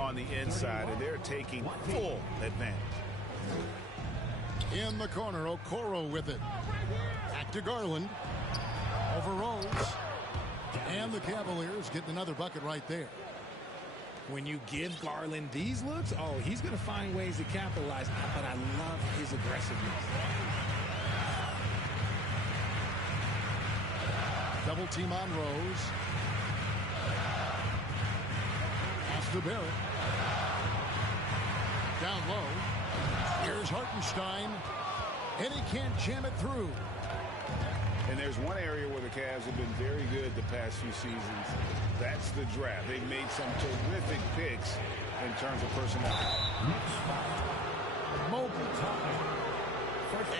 on the inside, and they're taking full advantage. In the corner, Okoro with it. Back to Garland. Over Rose. And the Cavaliers getting another bucket right there. When you give Garland these looks, oh, he's going to find ways to capitalize. But I love his aggressiveness. Double team on Rose. Pass to Barrett. Down low. Here's Hartenstein. And he can't jam it through. And there's one area where the Cavs have been very good the past few seasons. That's the draft. They've made some terrific picks in terms of personnel.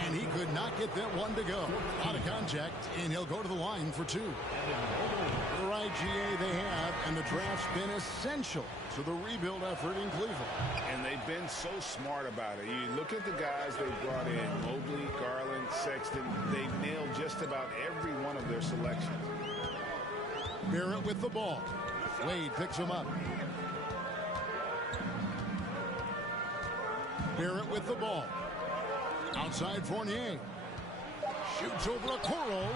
And he could not get that one to go. Out of contact, and he'll go to the line for two. The right GA they have, and the draft's been essential to the rebuild effort in Cleveland. And they've been so smart about it. You look at the guys they've brought in, Mobley, Garland, Sexton. They've nailed just about every one of their selections. Barrett with the ball. Wade picks him up. Barrett with the ball. Outside Fournier. Shoots over Okoro.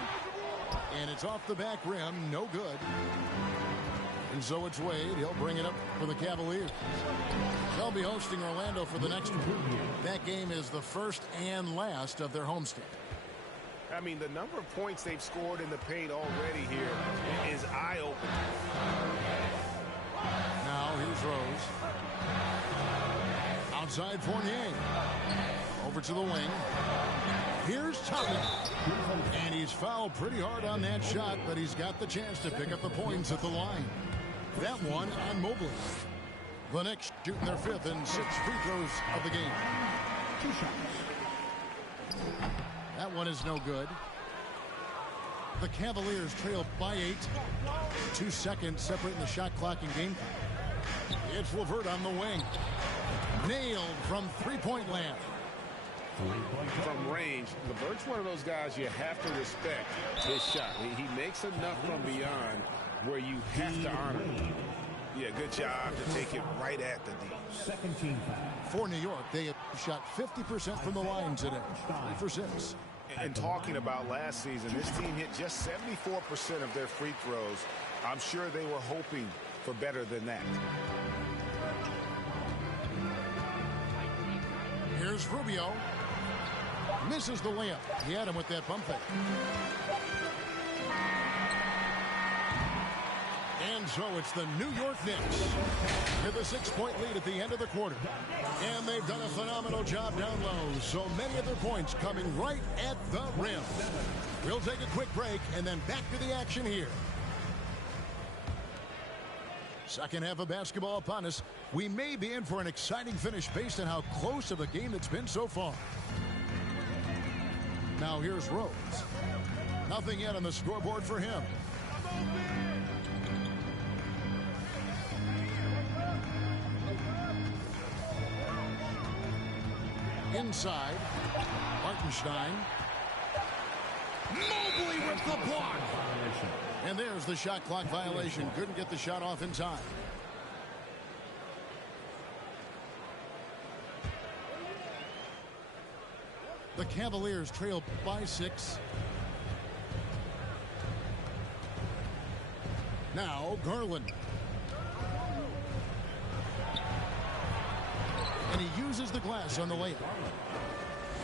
And it's off the back rim. No good. And so it's Wade. He'll bring it up for the Cavaliers. They'll be hosting Orlando for the next one. That game is the first and last of their homestand. I mean, the number of points they've scored in the paint already here is eye-opening. Now here's Rose. Outside Fournier. Over to the wing. Here's Thomas. And he's fouled pretty hard on that shot, but he's got the chance to pick up the points at the line. That one on Mobley. The Knicks shooting their fifth and 6 free throws of the game. 2 shots. That one is no good. The Cavaliers trail by 8. 2 seconds separating the shot clock and game. It's LeVert on the wing. Nailed from three-point land. From range, LeVert's one of those guys you have to respect his shot. He makes enough from beyond where you have to honor him. Yeah, good job to take it right at the D. Second team foul. For New York, they have shot 50% from the line today. 3 for 6. And talking about last season, this team hit just 74% of their free throws. I'm sure they were hoping for better than that. Here's Rubio. Misses the layup. He had him with that bump fake. And so it's the New York Knicks with a 6-point lead at the end of the quarter. And they've done a phenomenal job down low. So many of their points coming right at the rim. We'll take a quick break and then back to the action here. Second half of basketball upon us. We may be in for an exciting finish based on how close of a game it's been so far. Now here's Rose. Nothing yet on the scoreboard for him. Inside. Hartenstein. Mobley with the block. And there's the shot clock violation. Couldn't get the shot off in time. The Cavaliers trail by 6. Now Garland. And he uses the glass on the layup.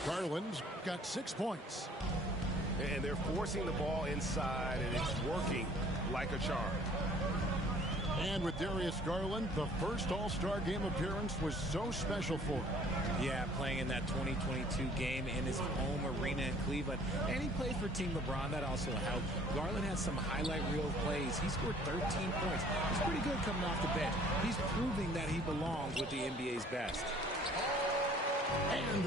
Garland's got 6 points. And they're forcing the ball inside, and it's working like a charm. And with Darius Garland, the first All-Star game appearance was so special for him. Yeah, playing in that 2022 game in his home arena in Cleveland. And he played for Team LeBron. That also helped. Garland had some highlight reel plays. He scored 13 points. He's pretty good coming off the bench. He's proving that he belongs with the NBA's best. And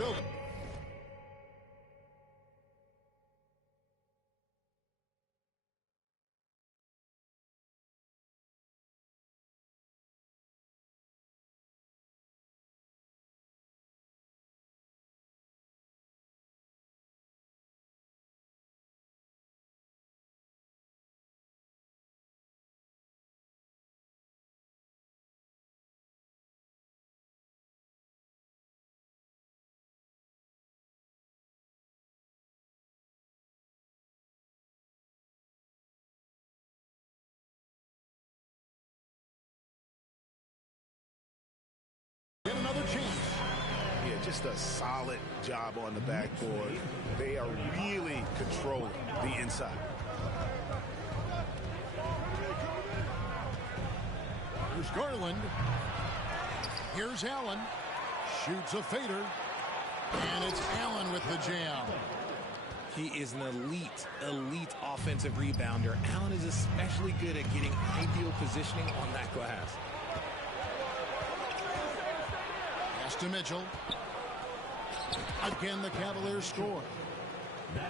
get another chance. Yeah, just a solid job on the backboard. They are really controlling the inside. Here's Garland. Here's Allen. Shoots a fader. And it's Allen with the jam. He is an elite offensive rebounder. Allen is especially good at getting ideal positioning on that glass. Pass to Mitchell. Again, the Cavaliers score.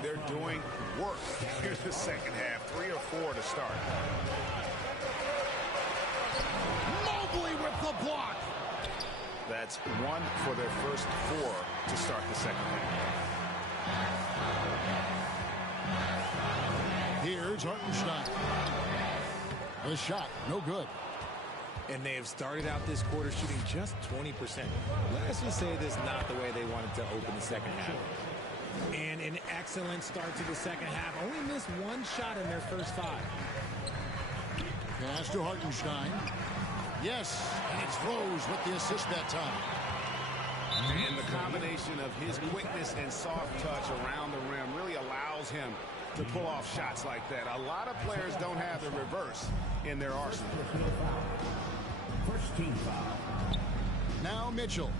They're doing work here in the second half. 3 or 4 to start. Mobley with the block. That's 1 for their first 4 to start the second half. Here's Hartenstein. The shot, no good. And they have started out this quarter shooting just 20%. Let's just say this is not the way they wanted to open the second half. And an excellent start to the second half. Only missed 1 shot in their first 5. Pass to Hartenstein. Yes, and it's Rose with the assist that time. And the combination of his quickness and soft touch around the rim really allows him to pull off shots like that. A lot of players don't have the reverse in their arsenal. First team foul. Now Mitchell.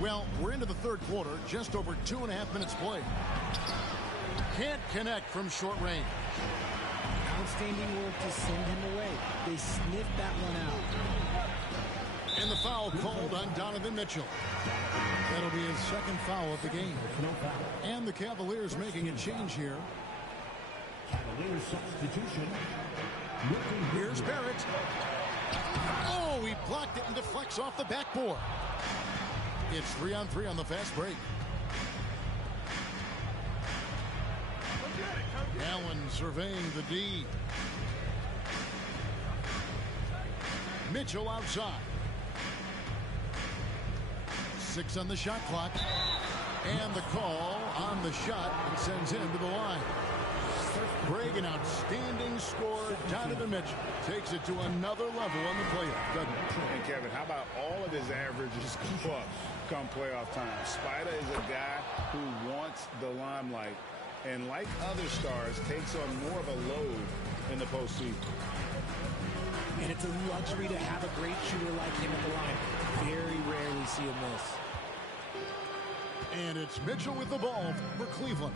Well, we're into the third quarter, just over 2.5 minutes played. Can't connect from short range. Outstanding work to send him away. They sniffed that one out. And the foul called on Donovan Mitchell. That'll be his second foul of the game. And the Cavaliers making a change here. Cavaliers substitution. Here's Barrett. Oh, he blocked it and deflects off the backboard. It's 3-on-3 on the fast break. Allen surveying the D. Mitchell outside. 6 on the shot clock. And the call on the shot and sends him to the line. Craig, an outstanding scorer. Donovan Mitchell takes it to another level on the playoff, doesn't it? And Kevin, how about all of his averages go up come playoff time? Spider is a guy who wants the limelight, and like other stars, takes on more of a load in the postseason. And it's a luxury to have a great shooter like him at the line. Very rarely see him miss. And it's Mitchell with the ball for Cleveland.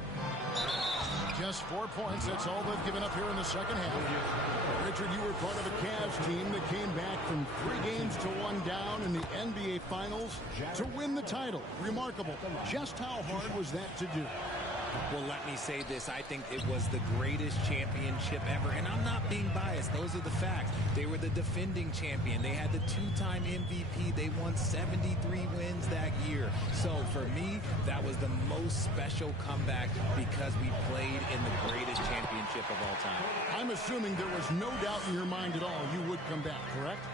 Just 4 points. That's all they've given up here in the second half. Richard, you were part of a Cavs team that came back from 3 games to 1 down in the NBA Finals to win the title. Remarkable. Just how hard was that to do? Well, let me say this. I think it was the greatest championship ever. And I'm not being biased. Those are the facts. They were the defending champion. They had the 2-time MVP. They won 73 wins that year. So for me, that was the most special comeback because we played in the greatest championship of all time. I'm assuming there was no doubt in your mind at all you would come back, correct?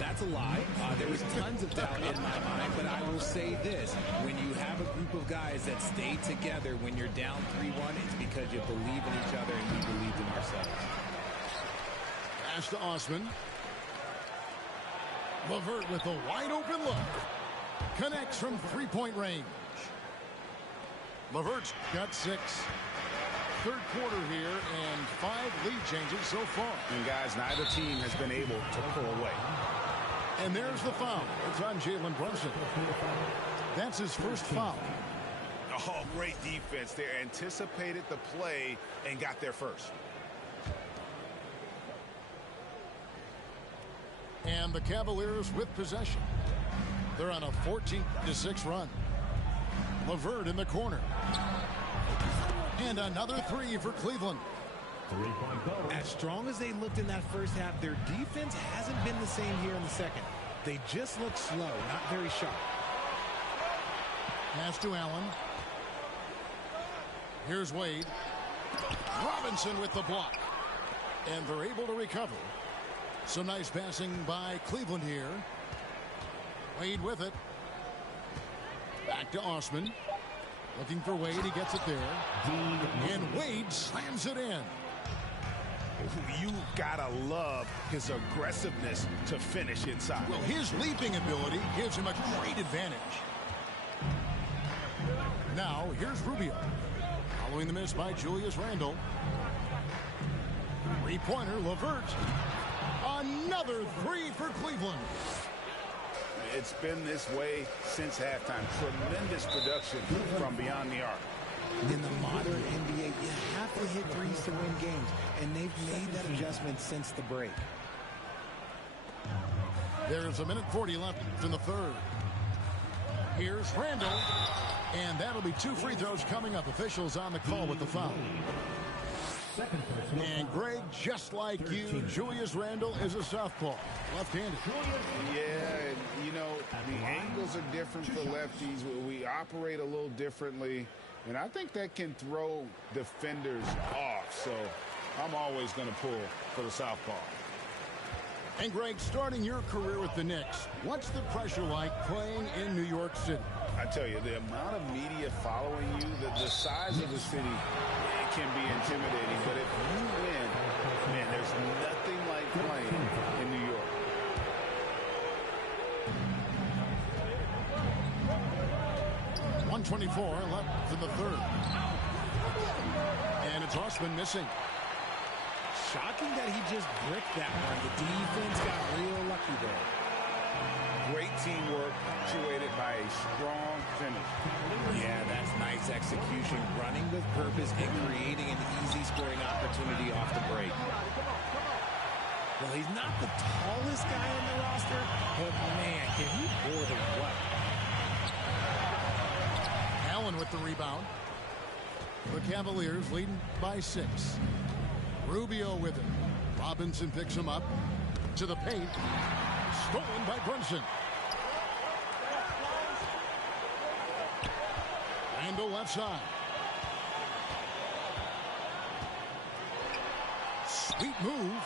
That's a lie. There was tons of doubt in my mind, but I will say this. When you have a group of guys that stay together when you're down 3-1, it's because you believe in each other and we believed in ourselves. Pass to Osman. LeVert with a wide open look. Connects from 3-point range. LeVert's got 6. Third quarter here and 5 lead changes so far. And guys, neither team has been able to pull away. And there's the foul. It's on Jalen Brunson. That's his first foul. Oh, great defense. They anticipated the play and got there first. And the Cavaliers with possession. They're on a 14-6 run. LeVert in the corner. And another 3 for Cleveland. As strong as they looked in that first half, their defense hasn't been the same here in the second. They just look slow, not very sharp. Pass to Allen. Here's Wade. Robinson with the block. And they're able to recover. Some nice passing by Cleveland here. Wade with it. Back to Osman. Looking for Wade. He gets it there. And Wade slams it in. You gotta love his aggressiveness to finish inside. Well, his leaping ability gives him a great advantage. Now, here's Rubio. Following the miss by Julius Randle. 3-pointer, LeVert. Another three for Cleveland. It's been this way since halftime. Tremendous production from beyond the arc. In the modern NBA, you have to hit threes to win games, and they've made that adjustment since the break. There's 1:40 left in the third. Here's Randall, and that'll be 2 free throws coming up. Officials on the call with the foul. And Greg, just like you, Julius Randle is a southpaw, left-handed. Yeah, and you know, the angles are different for lefties. We operate a little differently, and I think that can throw defenders off. So I'm always going to pull for the southpaw. And Greg, starting your career with the Knicks, what's the pressure like playing in New York City? I tell you, the amount of media following you, the size of the city, it can be intimidating. But if you win, man, there's nothing like playing in New York. .124 left in the third. And it's Osman missing. Shocking that he just bricked that one. The defense got real lucky there. Great teamwork, punctuated by a strong finish. Yeah, that's nice execution, running with purpose and creating an easy scoring opportunity off the break. Well, he's not the tallest guy on the roster, but man, can he bore the what? Allen with the rebound. The Cavaliers leading by 6. Rubio with it. Robinson picks him up to the paint. Stolen by Brunson. Randall left side. Sweet move.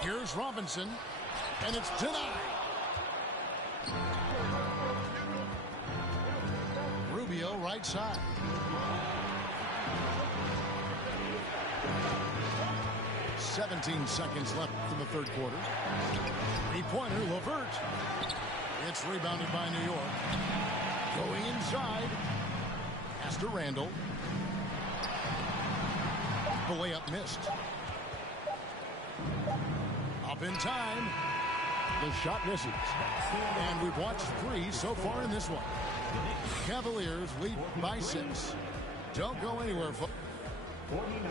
Here's Robinson, and it's denied. Rubio right side. .17 seconds left in the third quarter. Three-pointer, LeVert. It's rebounded by New York. Going inside. Pass to Randall. The layup missed. Up in time. The shot misses. And we've watched 3 so far in this one. Cavaliers lead by 6. Don't go anywhere, folks. 49.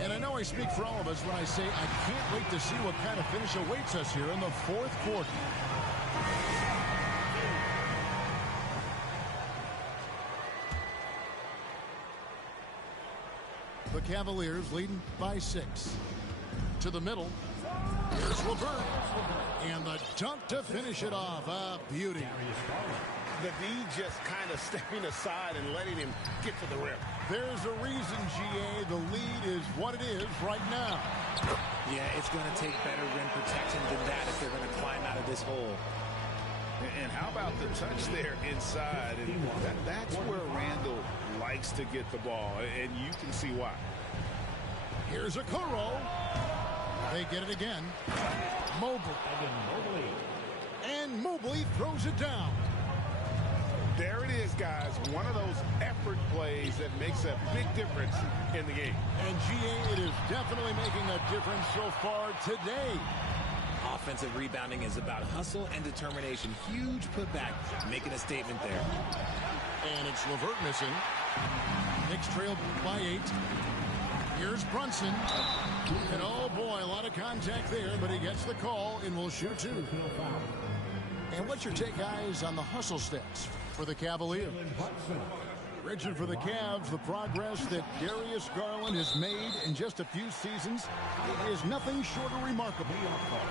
And I know I speak for all of us when I say I can't wait to see what kind of finish awaits us here in the fourth quarter. The Cavaliers leading by 6. To the middle. Here's LeVert. And the dunk to finish it off. A beauty. The D just kind of stepping aside and letting him get to the rim. There's a reason, GA, the lead is what it is right now. Yeah, it's going to take better rim protection than that if they're going to climb out of this hole. And how about the touch there inside? And that's where Randall likes to get the ball, and you can see why. Here's a Okoro. They get it again. Mobley. And Mobley throws it down. There it is, guys. One of those effort plays that makes a big difference in the game. And GA, it is definitely making a difference so far today. Offensive rebounding is about hustle and determination. Huge putback, making a statement there. And it's LeVert missing. Knicks trail by 8. Here's Brunson. And oh boy, a lot of contact there, but he gets the call and will shoot 2. And what's your take, guys, on the hustle stats for the Cavaliers? Richard, for the Cavs, the progress that Darius Garland has made in just a few seasons is nothing short of remarkable.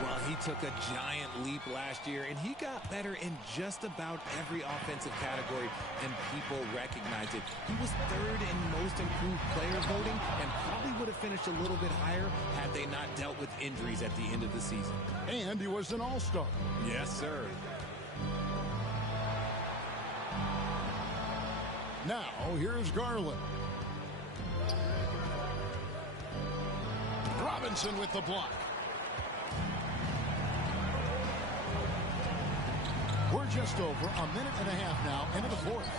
Well, he took a giant leap last year, and he got better in just about every offensive category, and people recognize it. He was 3rd in most improved player voting, and probably would have finished a little bit higher had they not dealt with injuries at the end of the season. And he was an all-star. Yes, sir. Now, here's Garland. Robinson with the block. We're just over a minute and a half now into the fourth.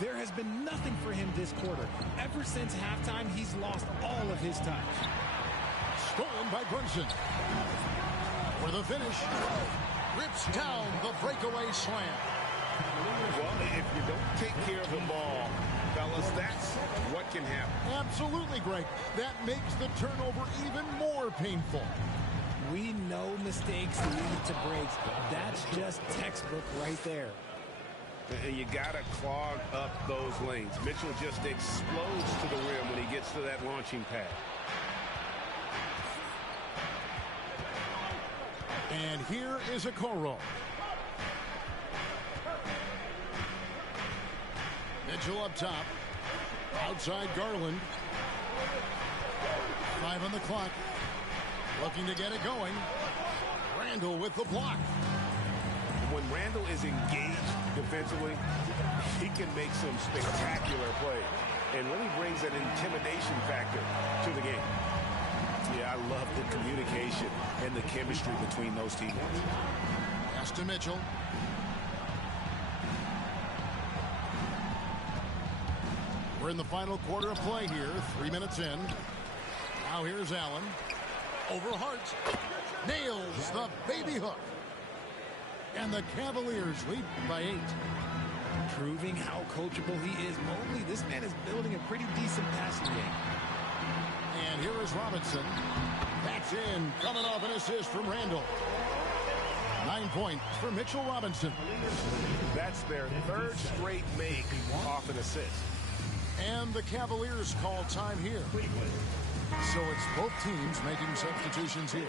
There has been nothing for him this quarter. Ever since halftime, he's lost all of his touch. Stolen by Brunson. For the finish. Rips down the breakaway slam. Well, if you don't take care of the ball, fellas, that's what can happen. Absolutely, Greg. That makes the turnover even more painful. We know mistakes lead to breaks. That's just textbook right there. And you got to clog up those lanes. Mitchell just explodes to the rim when he gets to that launching pad. And here is a Okoro. Mitchell up top. Outside Garland. 5 on the clock. Looking to get it going. Randall with the block. When Randall is engaged defensively, he can make some spectacular plays and really brings an intimidation factor to the game. Yeah, I love the communication and the chemistry between those teammates. Pass to Mitchell. We're in the final quarter of play here. 3 minutes in. Now here's Allen. Over Hart. Nails the baby hook. And the Cavaliers lead by 8. Proving how coachable he is. Mobley, this man is building a pretty decent passing game. And here is Robinson. That's in. Coming off an assist from Randall. 9 points for Mitchell Robinson. That's their third straight make off an assist. And the Cavaliers call time here. So it's both teams making substitutions here.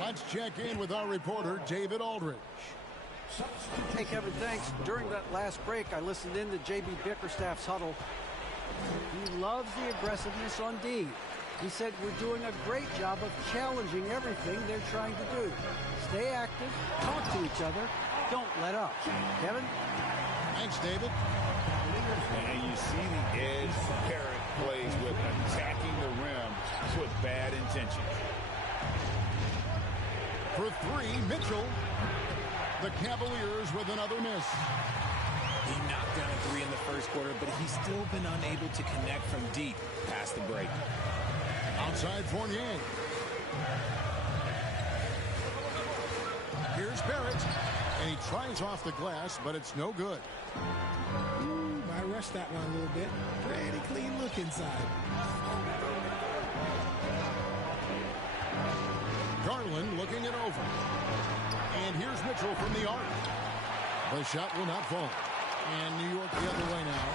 Let's check in with our reporter, David Aldridge. Hey, Kevin, thanks. During that last break, I listened in to J.B. Bickerstaff's huddle. He loves the aggressiveness on D. He said we're doing a great job of challenging everything they're trying to do. Stay active, talk to each other, don't let up. Kevin? Thanks, David. And you see the edge Parrott plays with attacking the rim with bad intention. For 3, Mitchell. The Cavaliers with another miss. He knocked down a 3 in the first quarter, but he's still been unable to connect from deep past the break. Outside Fournier. Here's Barrett. And he tries off the glass, but it's no good. Ooh, I rushed that one a little bit. Pretty clean look inside. Garland looking it over. And here's Mitchell from the arc. The shot will not fall. And New York the other way now.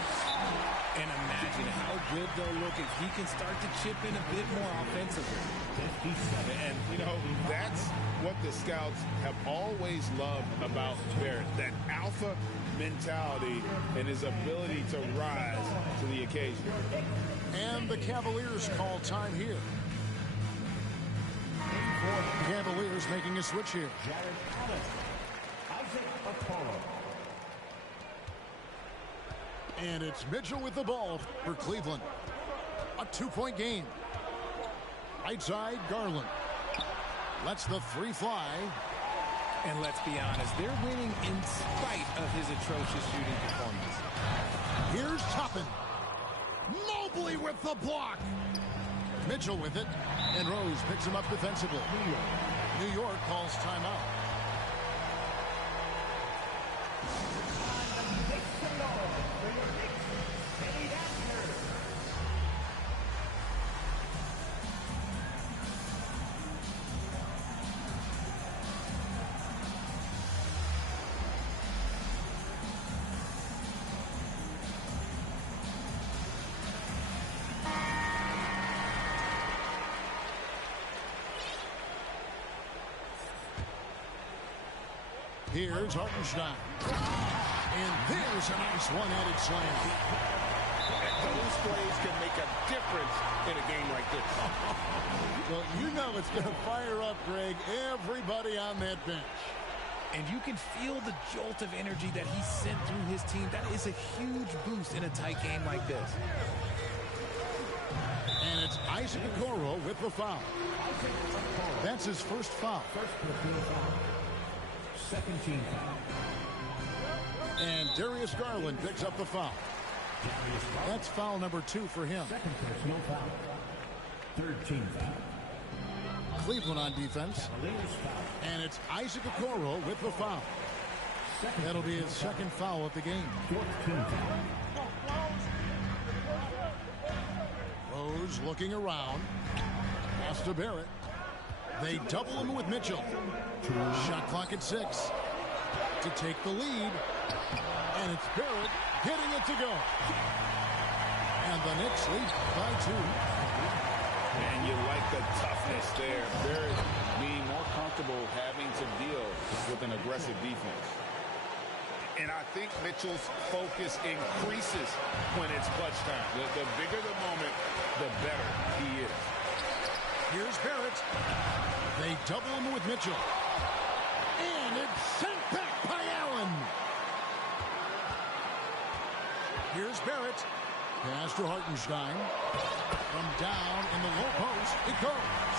And imagine how good they'll look if he can start to chip in a bit more offensively. And, you know, that's what the scouts have always loved about Barrett, that alpha mentality and his ability to rise to the occasion. And the Cavaliers call time here. Cavaliers making a switch here. And it's Mitchell with the ball for Cleveland. A 2-point game. Right side, Garland. Lets the 3 fly. And let's be honest, they're winning in spite of his atrocious shooting performance. Here's Toppin. Mobley with the block. Mitchell with it. And Rose picks him up defensively. New York calls timeout. Here's Hartenstein. And there's a nice one-handed slam. Those plays can make a difference in a game like this. Well, you know it's going to fire up, Greg, everybody on that bench. And you can feel the jolt of energy that he sent through his team. That is a huge boost in a tight game like this. And it's Isaac Okoro with the foul. That's his first foul. Second team foul. And Darius Garland picks up the foul. That's foul number 2 for him. Second personal foul. Third team foul. Cleveland on defense. Cavaliers foul. And it's Isaac Okoro with the foul. That'll be his second foul of the game. Fourth team foul. Rose looking around. Pass to Barrett. They double him with Mitchell. Shot clock at 6. To take the lead. And it's Barrett getting it to go. And the Knicks lead by 2. And you like the toughness there. Barrett being more comfortable having to deal with an aggressive defense. And I think Mitchell's focus increases when it's clutch time. The bigger the moment, the better he is. Here's Barrett. They double him with Mitchell. And it's sent back by Allen. Here's Barrett. Pass to Hartenstein. From down in the low post, it goes.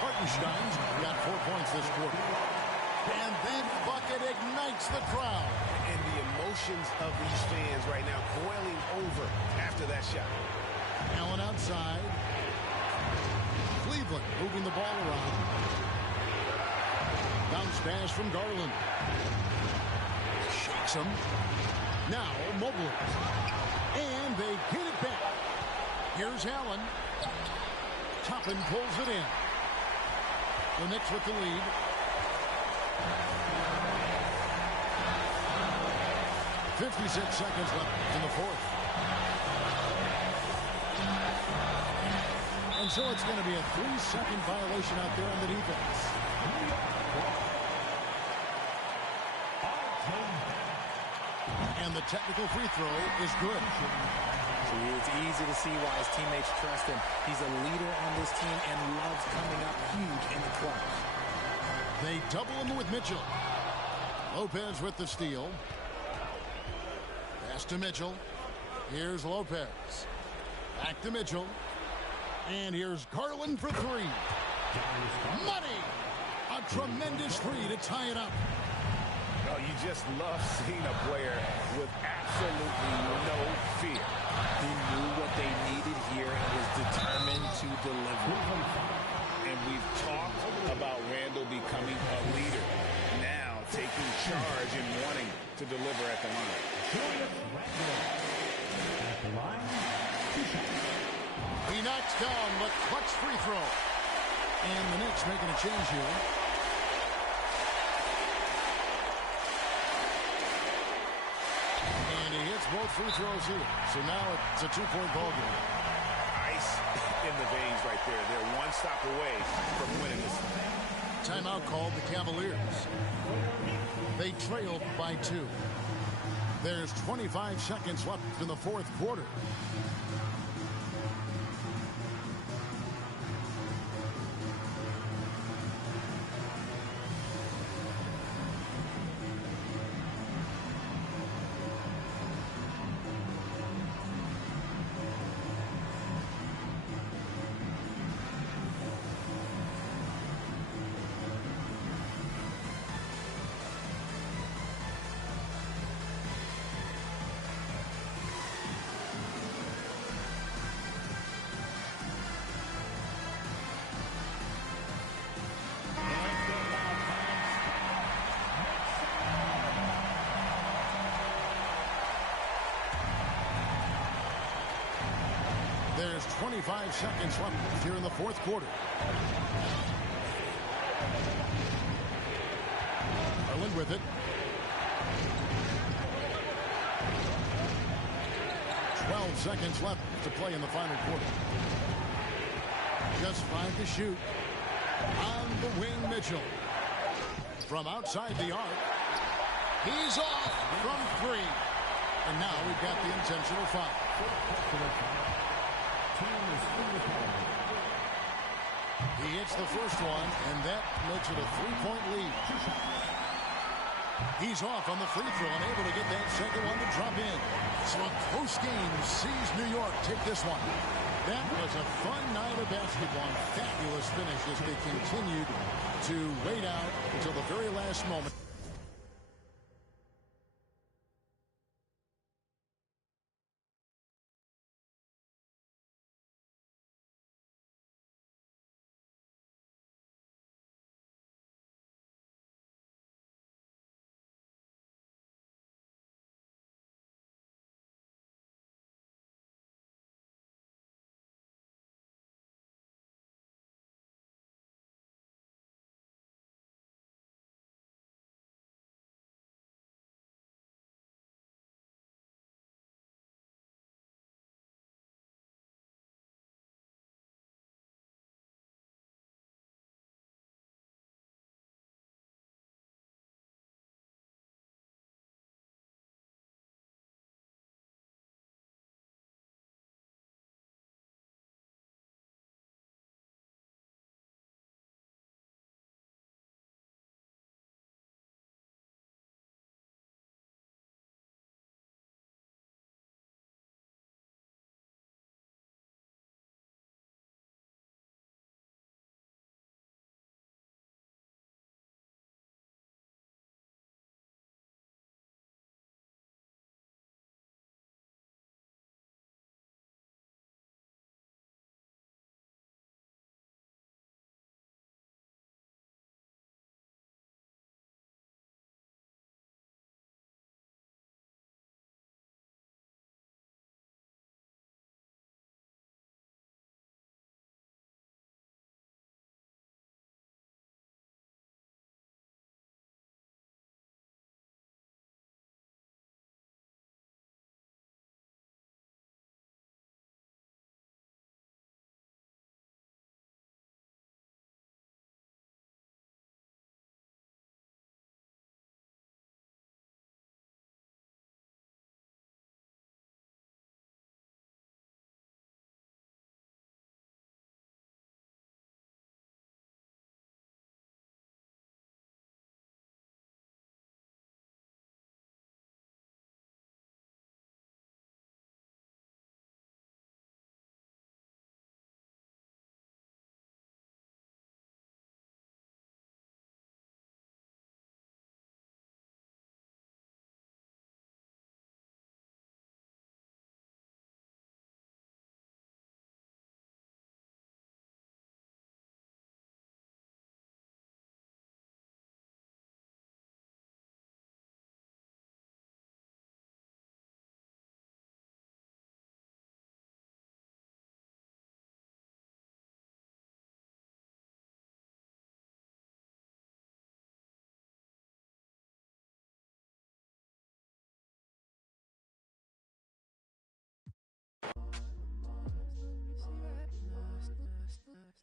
Hartenstein's got 4 points this quarter. And that bucket ignites the crowd. And the emotions of these fans right now boiling over after that shot. Allen outside. Cleveland moving the ball around. Bounce pass from Garland. Shakes him. Now Mobley. And they get it back. Here's Allen. Toppin pulls it in. The Knicks with the lead. .56 seconds left in the fourth. And so it's going to be a 3-second violation out there on the defense. And the technical free throw is good. It's easy to see why his teammates trust him. He's a leader on this team and loves coming up huge in the clutch. They double him with Mitchell. Lopez with the steal. Pass to Mitchell. Here's Lopez. Back to Mitchell. And here's Garland for 3. Money! A tremendous 3 to tie it up. Oh, you just love seeing a player with absolutely no fear. He knew what they needed here and was determined to deliver. And we've talked about Randall becoming a leader. Now taking charge and wanting to deliver at the line. At the line, 2 shots. He knocks down the clutch free throw. And the Knicks making a change here. And he hits both free throws here. So now it's a 2-point ball game. Ice in the veins right there. They're one stop away from winning this. Timeout called the Cavaliers. They trailed by 2. There's 25 seconds left in the fourth quarter. There's 25 seconds left here in the fourth quarter. Garland with it. Seconds left to play in the final quarter. Just 5 to shoot. On the wing, Mitchell. From outside the arc. He's off from 3. And now we've got the intentional foul. He hits the first one, and that makes it a 3-point lead. He's off on the free throw, unable to get that second one to drop in. So a close game sees New York take this one. That was a fun night of basketball. Fabulous finish as they continued to wait out until the very last moment. first.